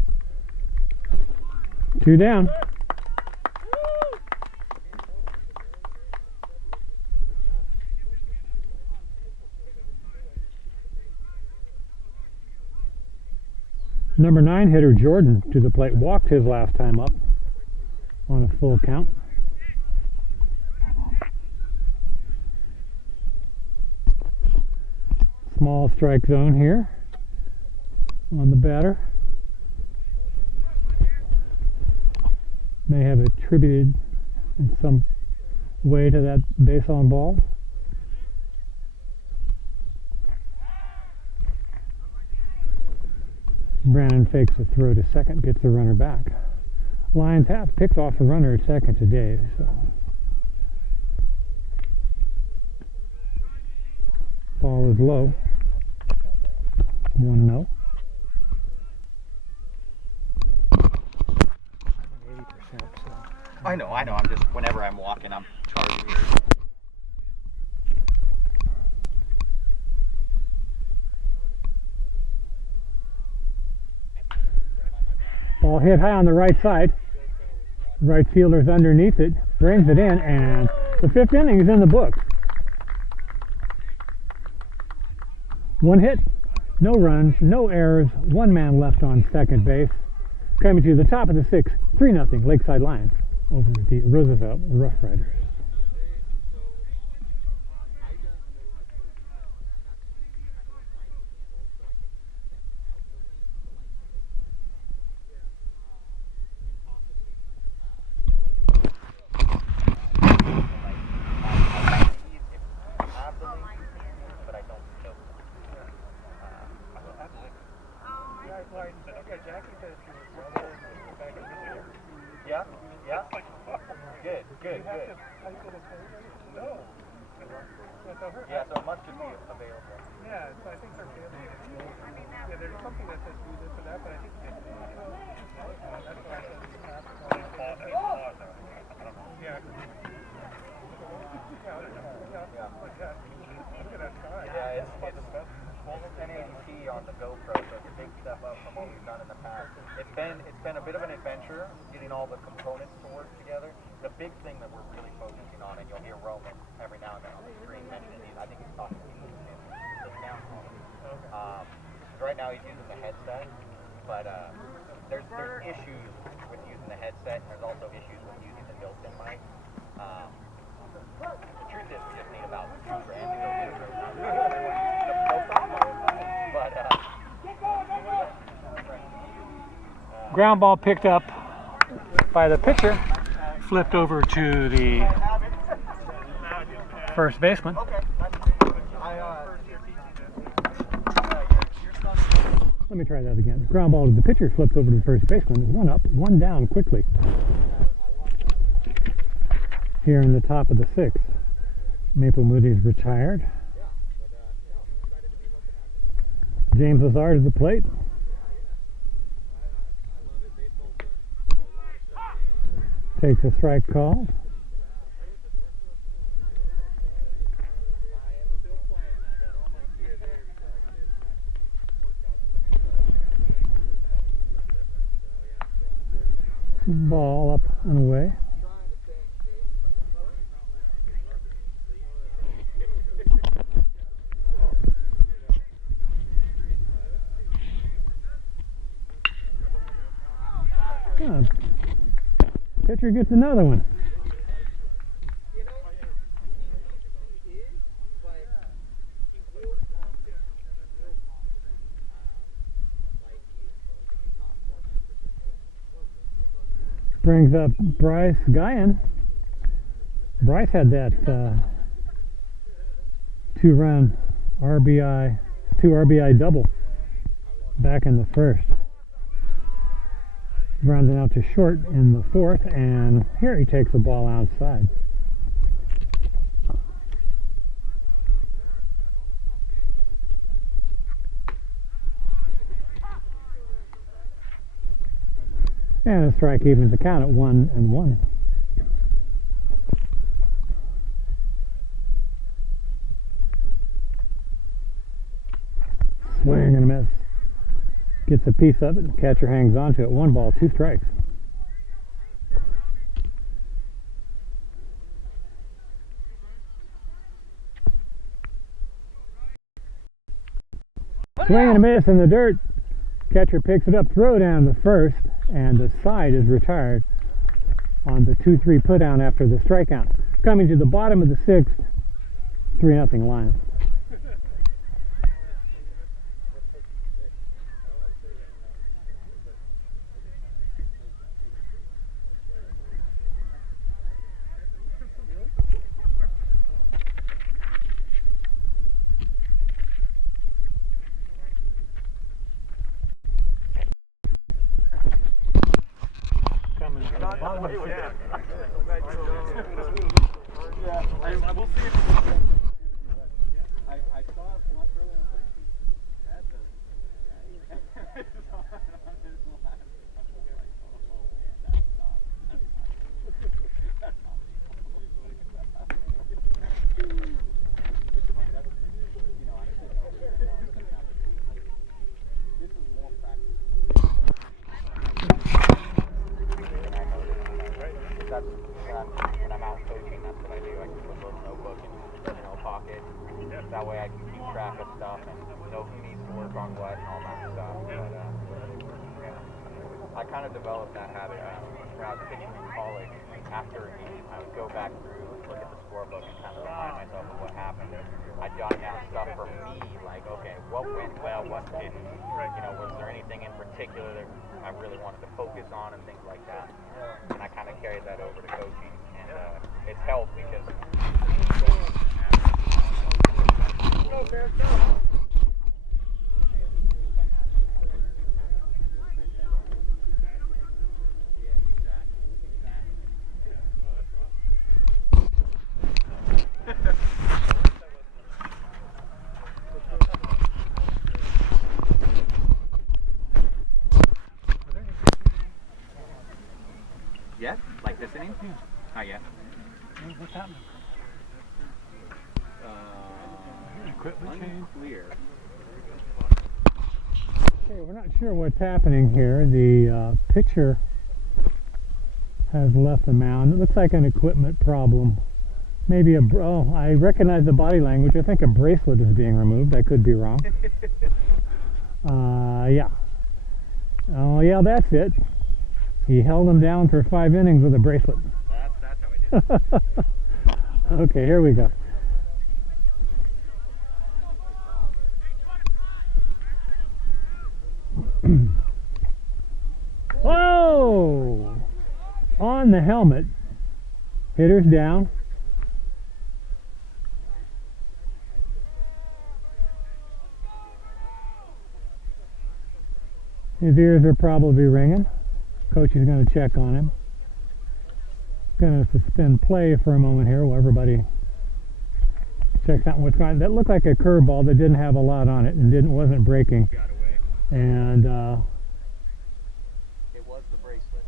2 down. Number 9 hitter Jordan to the plate. Walked his last time up on a full count. Small strike zone here on the batter. May have attributed in some way to that base on ball. Brandon fakes a throw to second, gets the runner back. Lions have picked off a runner at second today, so ball is low. 1-0. 80%. So. I know. I'm just, whenever I'm walking, I'm charging here. Ball hit high on the right side. Right fielder's underneath it, brings it in, and the 5th inning is in the books. 1 hit, no runs, no errors, 1 man left on second base. Coming to the top of the 6th, 3-0 Lakeside Lions over the Roosevelt Rough Riders. Yeah, yeah. Good. Yeah, so it must just be available. Yeah, so I think they're failing. Yeah, there's something that says do this or that, but I think that's why Yeah, it's 1080p on the GoPro, so it's a big step up from what we've done in the past. It's been a bit of an adventure getting all the components to work together. The big thing that we're really focusing on, and you'll hear Roman every now and then on the screen mention it, I think he's talking to you, is sound quality. Right now he's using the headset, but there's issues with using the headset, and there's also issues with using the built-in mic. The truth is, we just need about $2,000 to go get Ground ball picked up by the pitcher, flipped over to the first baseman. Let me try that again. Ground ball to the pitcher, flips over to the first baseman. 1 up, 1 down quickly. Here in the top of the 6th. Maple Moody's retired. James Lazard at the plate. Takes a strike call. Ball up and away. Pitcher gets another one. Brings up Bryce Guyan. Bryce had that 2-run RBI, 2 RBI double back in the 1st. Rounding out to short in the 4th, and here he takes the ball outside. And a strike evens the count at 1-1. Gets a piece of it. Catcher hangs onto it. 1 ball, 2 strikes. Swing and a miss in the dirt. Catcher picks it up, throw down to first, and the side is retired on the 2-3 put down after the strikeout. Coming to the bottom of the 6th, 3-0 Lions. Coming to the bottom of the 6th. Yeah, I will see if I saw one earlier and I was like, that doesn't this is more practice. That's when I'm out coaching, that's what I do. I can put a little notebook in a pocket. That way I can keep track of stuff and know who needs to work on what and all that stuff. But yeah, I kind of developed that habit when I was pitching in college. After a game, I would go back through, look at the scorebook, and kind of remind myself of what happened. I'd jot down stuff for me, like, okay, what went well, what didn't. You know, was there anything in particular that I really wanted to focus on and things like that. And I kind of carried that over to coaching, and it's helped because. Yet? Like this inning? Yeah. Not yet. What's happening? Equipment change? Unclear. Okay, we're not sure what's happening here. The pitcher has left the mound. It looks like an equipment problem. Maybe I recognize the body language. I think a bracelet is being removed. I could be wrong. Yeah. Oh, yeah, that's it. He held him down for 5 innings with a bracelet. That's how I did it. Okay, here we go. Whoa! On the helmet. Hitter's down. His ears are probably ringing. Coach is going to check on him. Going to suspend play for a moment here while everybody checks out what's going on. That looked like a curveball that didn't have a lot on it and wasn't breaking. Got away. And It was the bracelet.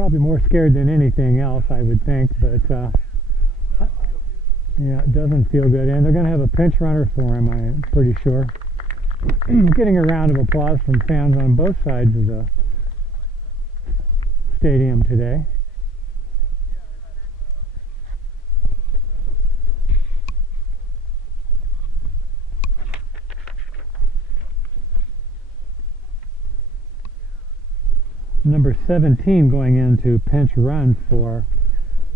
probably more scared than anything else, I would think. But yeah, it doesn't feel good. And they're going to have a pinch runner for him, I'm pretty sure. Getting a round of applause from fans on both sides of the stadium today. Number 17 going into pinch run for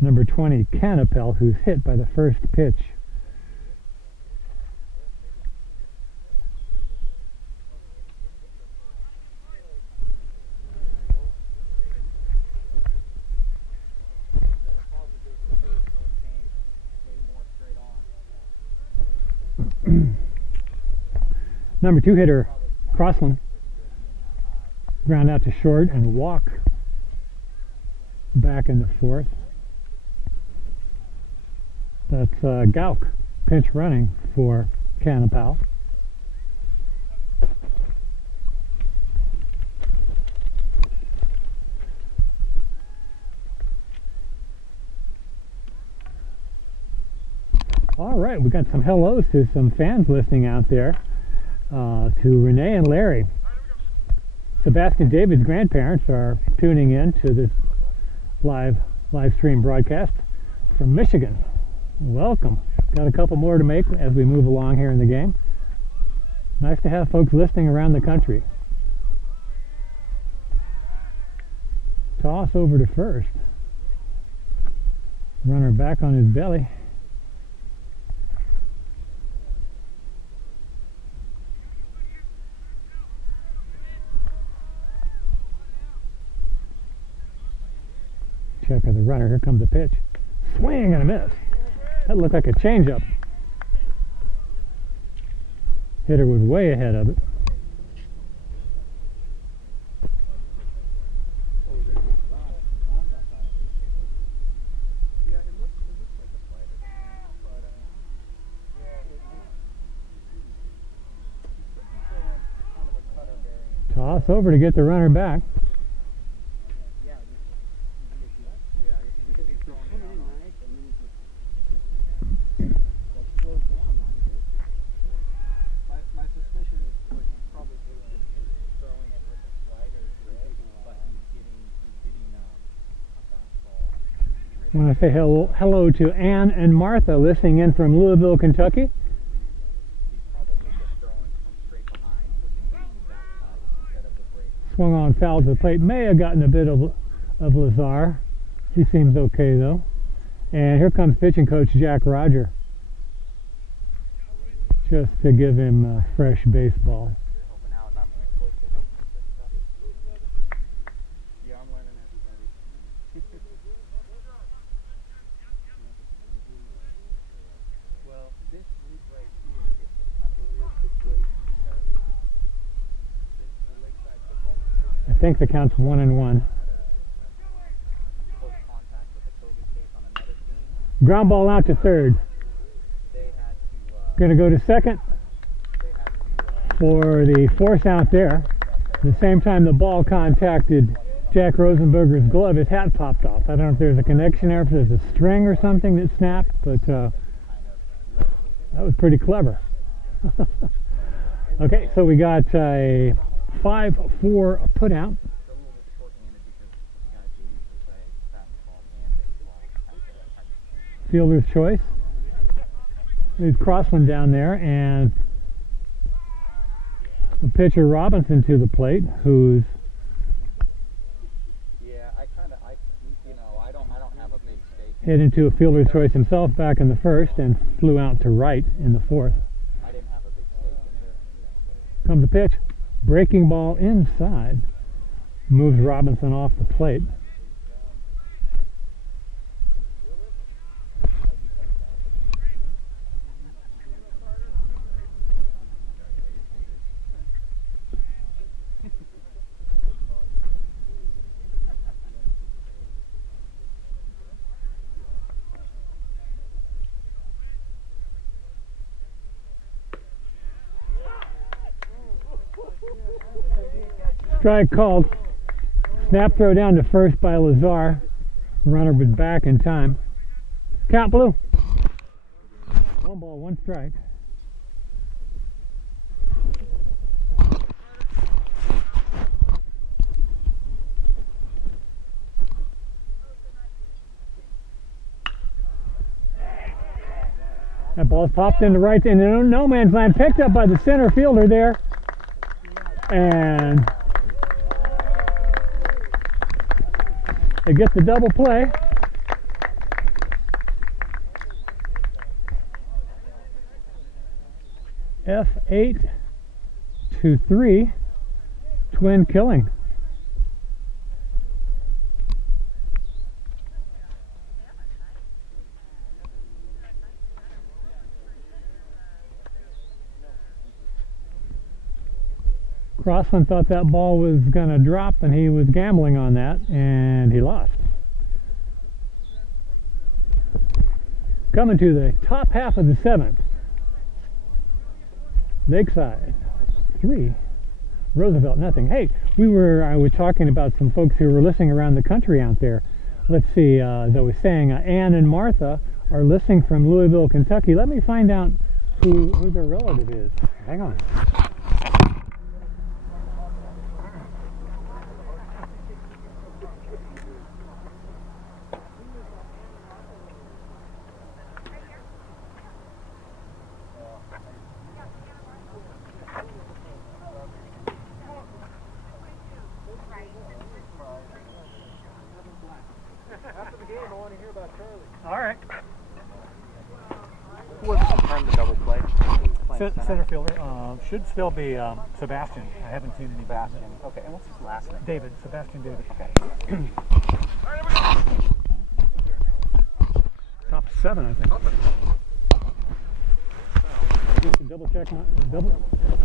number 20, Canapel, who's hit by the first pitch. Number 2 hitter, Crossland, ground out to short and walk back in the 4th. That's Gauk pinch running for Canapel. All right, we got some hellos to some fans listening out there. To Renee and Larry. Sebastian David's grandparents are tuning in to this live stream broadcast from Michigan. Welcome. Got a couple more to make as we move along here in the game. Nice to have folks listening around the country. Toss over to first. Runner back on his belly. Check of the runner. Here comes the pitch. Swing and a miss. That looked like a changeup. Hitter was way ahead of it. Toss over to get the runner back. I want to say hello to Ann and Martha listening in from Louisville, Kentucky. Swung on foul to the plate. May have gotten a bit of Lazar. He seems okay though. And here comes pitching coach Jack Roger, just to give him a fresh baseball. I think the count's 1-1. Ground ball out to third. Going to go to second for the force out there. At the same time the ball contacted Jack Rosenberger's glove, his hat popped off. I don't know if there's a connection there, if there's a string or something that snapped, but that was pretty clever. Okay, so we got a 5-4 put out. Fielder's choice. Leaves Crossland down there, and the pitcher Robinson to the plate, who's hit into a fielder's choice himself back in the first and flew out to right in the fourth. Comes the pitch. Breaking ball inside. Moves Robinson off the plate. Strike called. Snap throw down to first by Lazar. Runner was back in time. Count blue. 1 ball, 1 strike. That ball's popped into right into no man's land, picked up by the center fielder there. And they get the double play. F8-3, twin killing. Crossland thought that ball was going to drop, and he was gambling on that, and he lost. Coming to the top half of the 7th. Lakeside 3, Roosevelt nothing. Hey, I was talking about some folks who were listening around the country out there. Let's see, as I was saying, Ann and Martha are listening from Louisville, Kentucky. Let me find out who their relative is. Hang on. After the game, I want to hear about Charlie. All right. Who was it that turned the double play? Center fielder should still be Sebastian. I haven't seen any. Sebastian. Okay, and what's his last name? David. Sebastian David. Okay. Top 7, I think. Just to double check my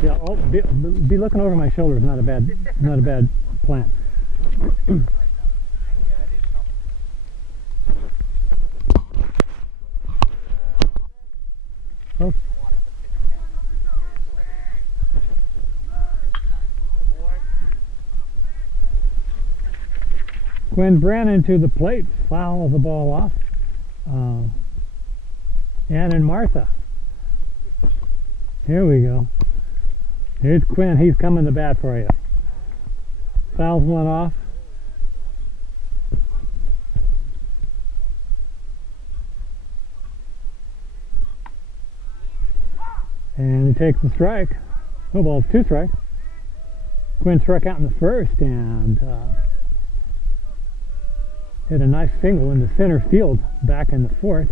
Yeah, I'll be looking over my shoulder is not a bad plan. Oh. Quinn Brannon to the plate, fouls the ball off. Ann and Martha. Here we go. Here's Quinn. He's coming to bat for you. Fouls one off. And he takes the strike. Oh, ball, 2 strikes. Quinn struck out in the first and hit a nice single in the center field back in the fourth.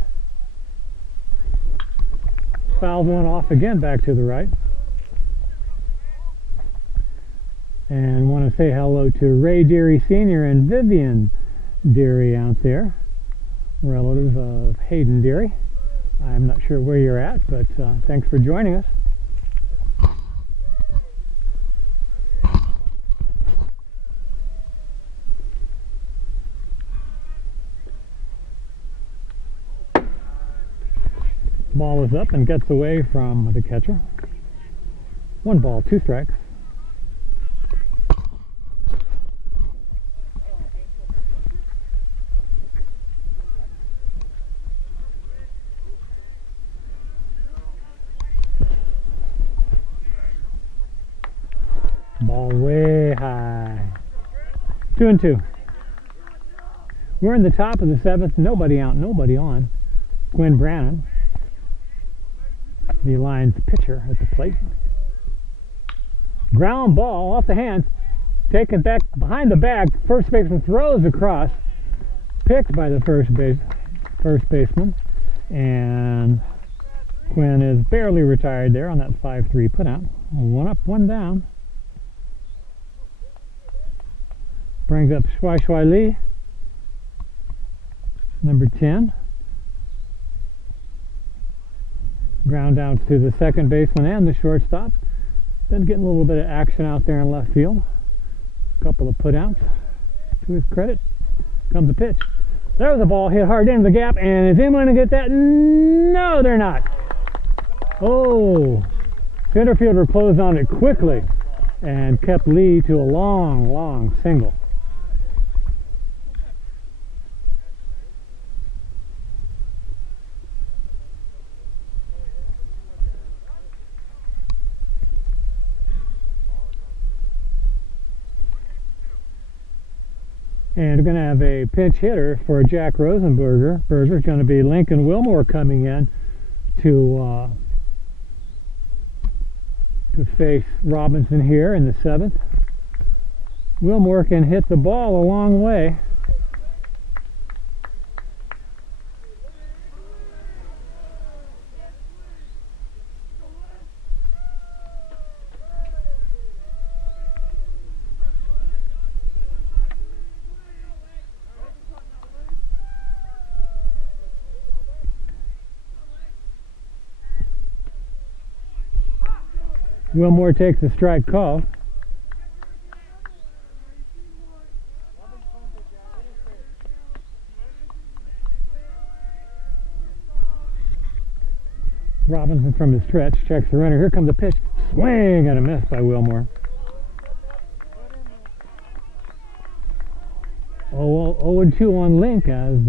Fouled one off again back to the right. And want to say hello to Ray Deary Sr. and Vivian Deary out there, relatives of Hayden Deary. I'm not sure where you're at, but thanks for joining us. Ball is up and gets away from the catcher. 1 ball, 2 strikes. Ball way high. 2-2. We're in the top of the 7th. Nobody out, nobody on. Quinn Brannon, the Lions pitcher, at the plate. Ground ball off the hands, taken back behind the back. First baseman throws across, picked by the first baseman, and Quinn is barely retired there on that 5-3 putout. 1 up, 1 down. Brings up Shuai Lee, number 10. Ground out to the second baseman and the shortstop. Then getting a little bit of action out there in left field. A couple of putouts. To his credit, comes the pitch. There's a ball hit hard into the gap, and is anyone going to get that? No, they're not. Oh, center fielder closed on it quickly and kept Lee to a long, long single. And we're going to have a pinch hitter for Jack Rosenberger. It's going to be Lincoln Wilmore coming in to face Robinson here in the 7th. Wilmore can hit the ball a long way. Wilmore takes a strike call. Robinson from his stretch checks the runner. Here comes the pitch. Swing and a miss by Wilmore. 0-2 on Link as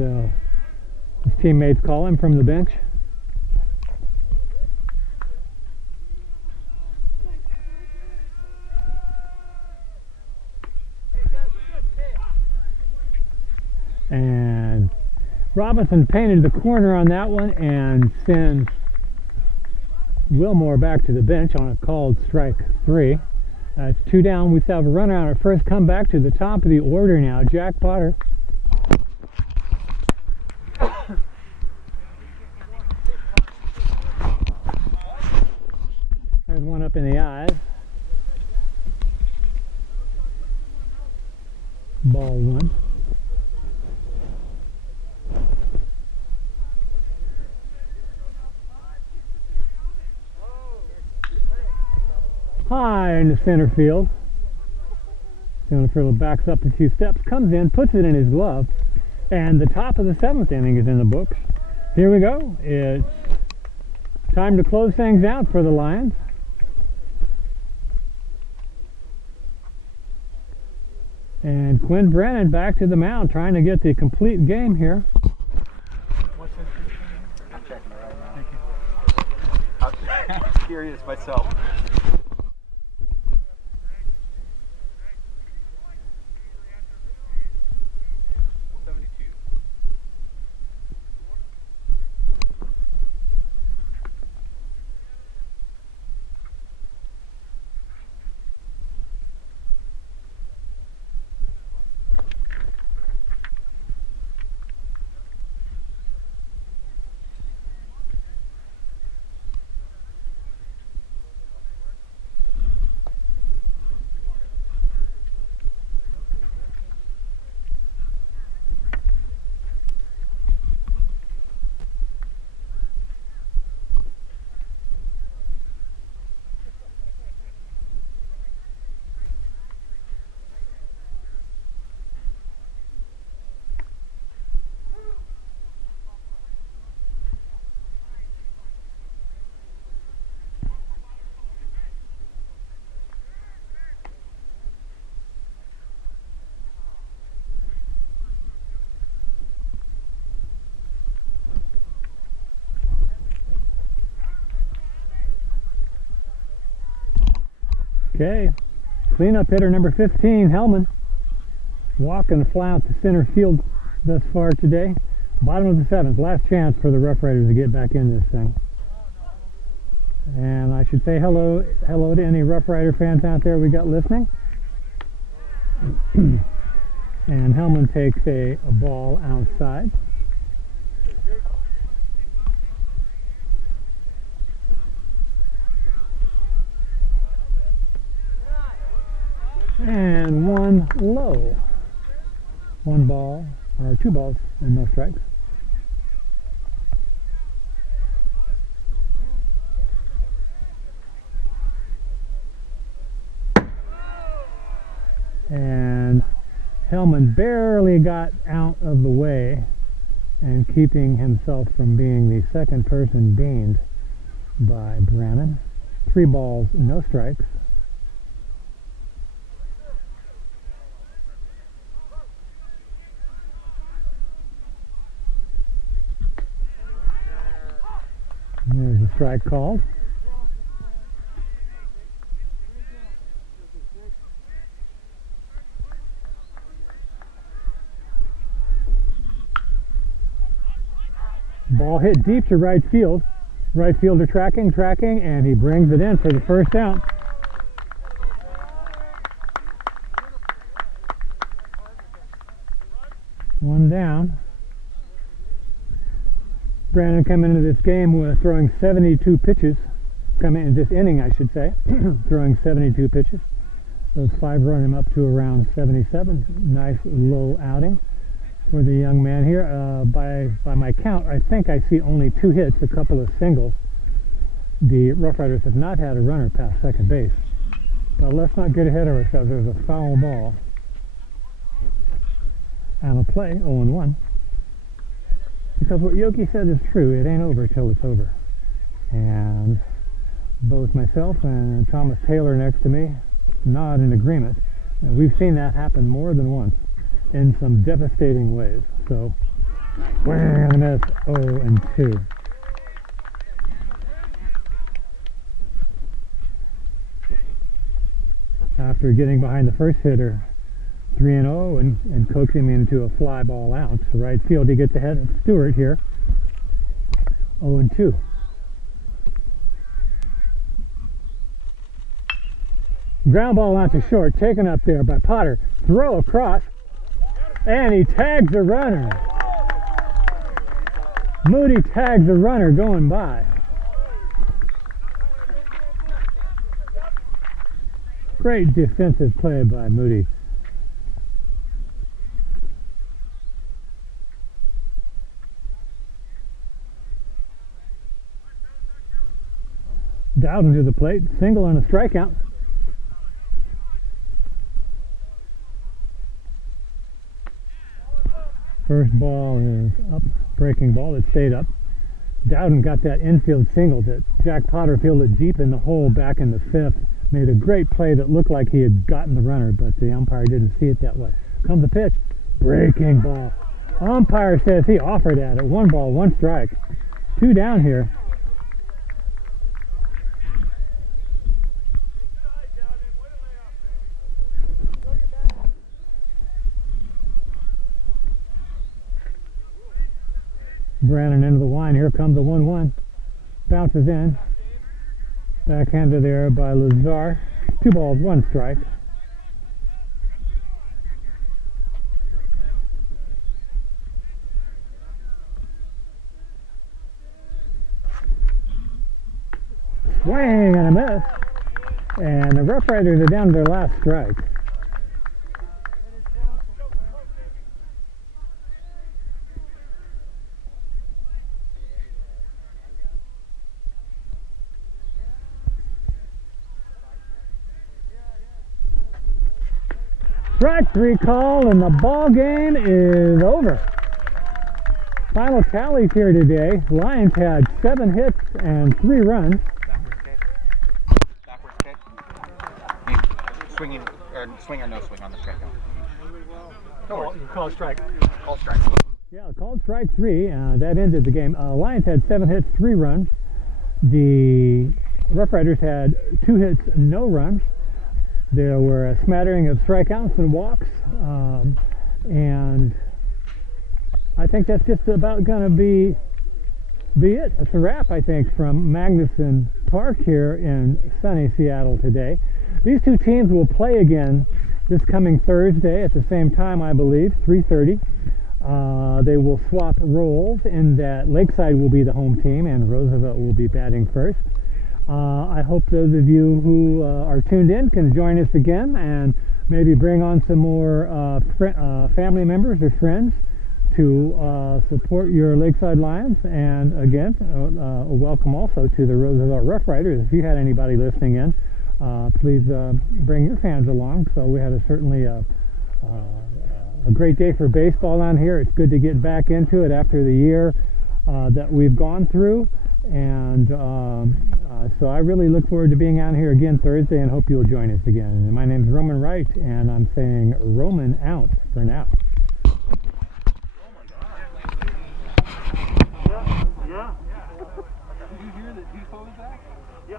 His teammates call him from the bench. And Robinson painted the corner on that one and sends Wilmore back to the bench on a called strike 3. It's 2 down. We still have a runner on our first comeback to the top of the order now. Jack Potter. There's one up in the eyes. Ball 1. High into center field. Center field backs up a few steps, comes in, puts it in his glove, and the top of the 7th inning is in the books. Here we go. It's time to close things out for the Lions. And Quinn Brennan back to the mound, trying to get the complete game here. I'm checking it right now. I'm curious myself. Okay, cleanup hitter number 15, Hellman. Walking a fly out to center field thus far today. Bottom of the 7th, last chance for the Rough Riders to get back in this thing. And I should say hello to any Rough Rider fans out there we got listening. And Hellman takes a ball outside. And one low. 1 ball, or 2 balls, and no strikes. And Hellman barely got out of the way and keeping himself from being the second person beamed by Brannon. 3 balls, no strikes. There's a strike called. Ball hit deep to right field. Right fielder tracking, and he brings it in for the first out. One down. Brandon coming into this game with throwing 72 pitches. Coming in this inning, I should say, throwing 72 pitches. Those 5 run him up to around 77. Nice low outing for the young man here. By my count, I think I see only 2 hits, a couple of singles. The Rough Riders have not had a runner past second base. But let's not get ahead of ourselves. There's a foul ball. And a play, 0-1. Because what Yogi said is true, it ain't over till it's over. And both myself and Thomas Taylor next to me nod in agreement. And we've seen that happen more than once in some devastating ways. So Swing and a miss. 0-2. After getting behind the first hitter 3-0 and coaxing him into a fly ball out to right field, he gets ahead of Stewart here. 0-2. Ground ball out to short, taken up there by Potter. Throw across, and he tags the runner. Moody tags the runner going by. Great defensive play by Moody. Dowden to the plate, single on a strikeout. First ball is up, breaking ball, it stayed up. Dowden got that infield single that Jack Potter fielded deep in the hole back in the fifth. Made a great play that looked like he had gotten the runner, but the umpire didn't see it that way. Comes the pitch, breaking ball. Umpire says he offered at it. 1 ball, 1 strike. 2 down here. Brannon into the line. Here comes the 1-1. Bounces in. Backhanded there by Lazar. 2 balls, 1 strike. Swing and a miss. And the Rough Riders are down to their last strike. Strike 3 call, and the ball game is over. Final tallies here today. Lions had 7 hits and 3 runs. Backwards kick. Swinging, or swing or no swing on the strikeout. You call a strike. Call strike. Yeah, called strike 3. That ended the game. Lions had 7 hits, 3 runs. The Rough Riders had 2 hits, no runs. There were a smattering of strikeouts and walks, and I think that's just about going to be it. That's a wrap, I think, from Magnuson Park here in sunny Seattle today. These 2 teams will play again this coming Thursday at the same time, I believe, 3:30. They will swap roles in that Lakeside will be the home team and Roosevelt will be batting first. I hope those of you who are tuned in can join us again and maybe bring on some more family members or friends to support your Lakeside Lions. And again, a welcome also to the Roosevelt Rough Riders. If you had anybody listening in, please bring your fans along. So we had certainly a great day for baseball on here. It's good to get back into it after the year that we've gone through. And so I really look forward to being out here again Thursday and hope you'll join us again. And my name's Roman Wright, and I'm saying Roman out for now. Yeah. Did you hear that Defoe is back? Yeah.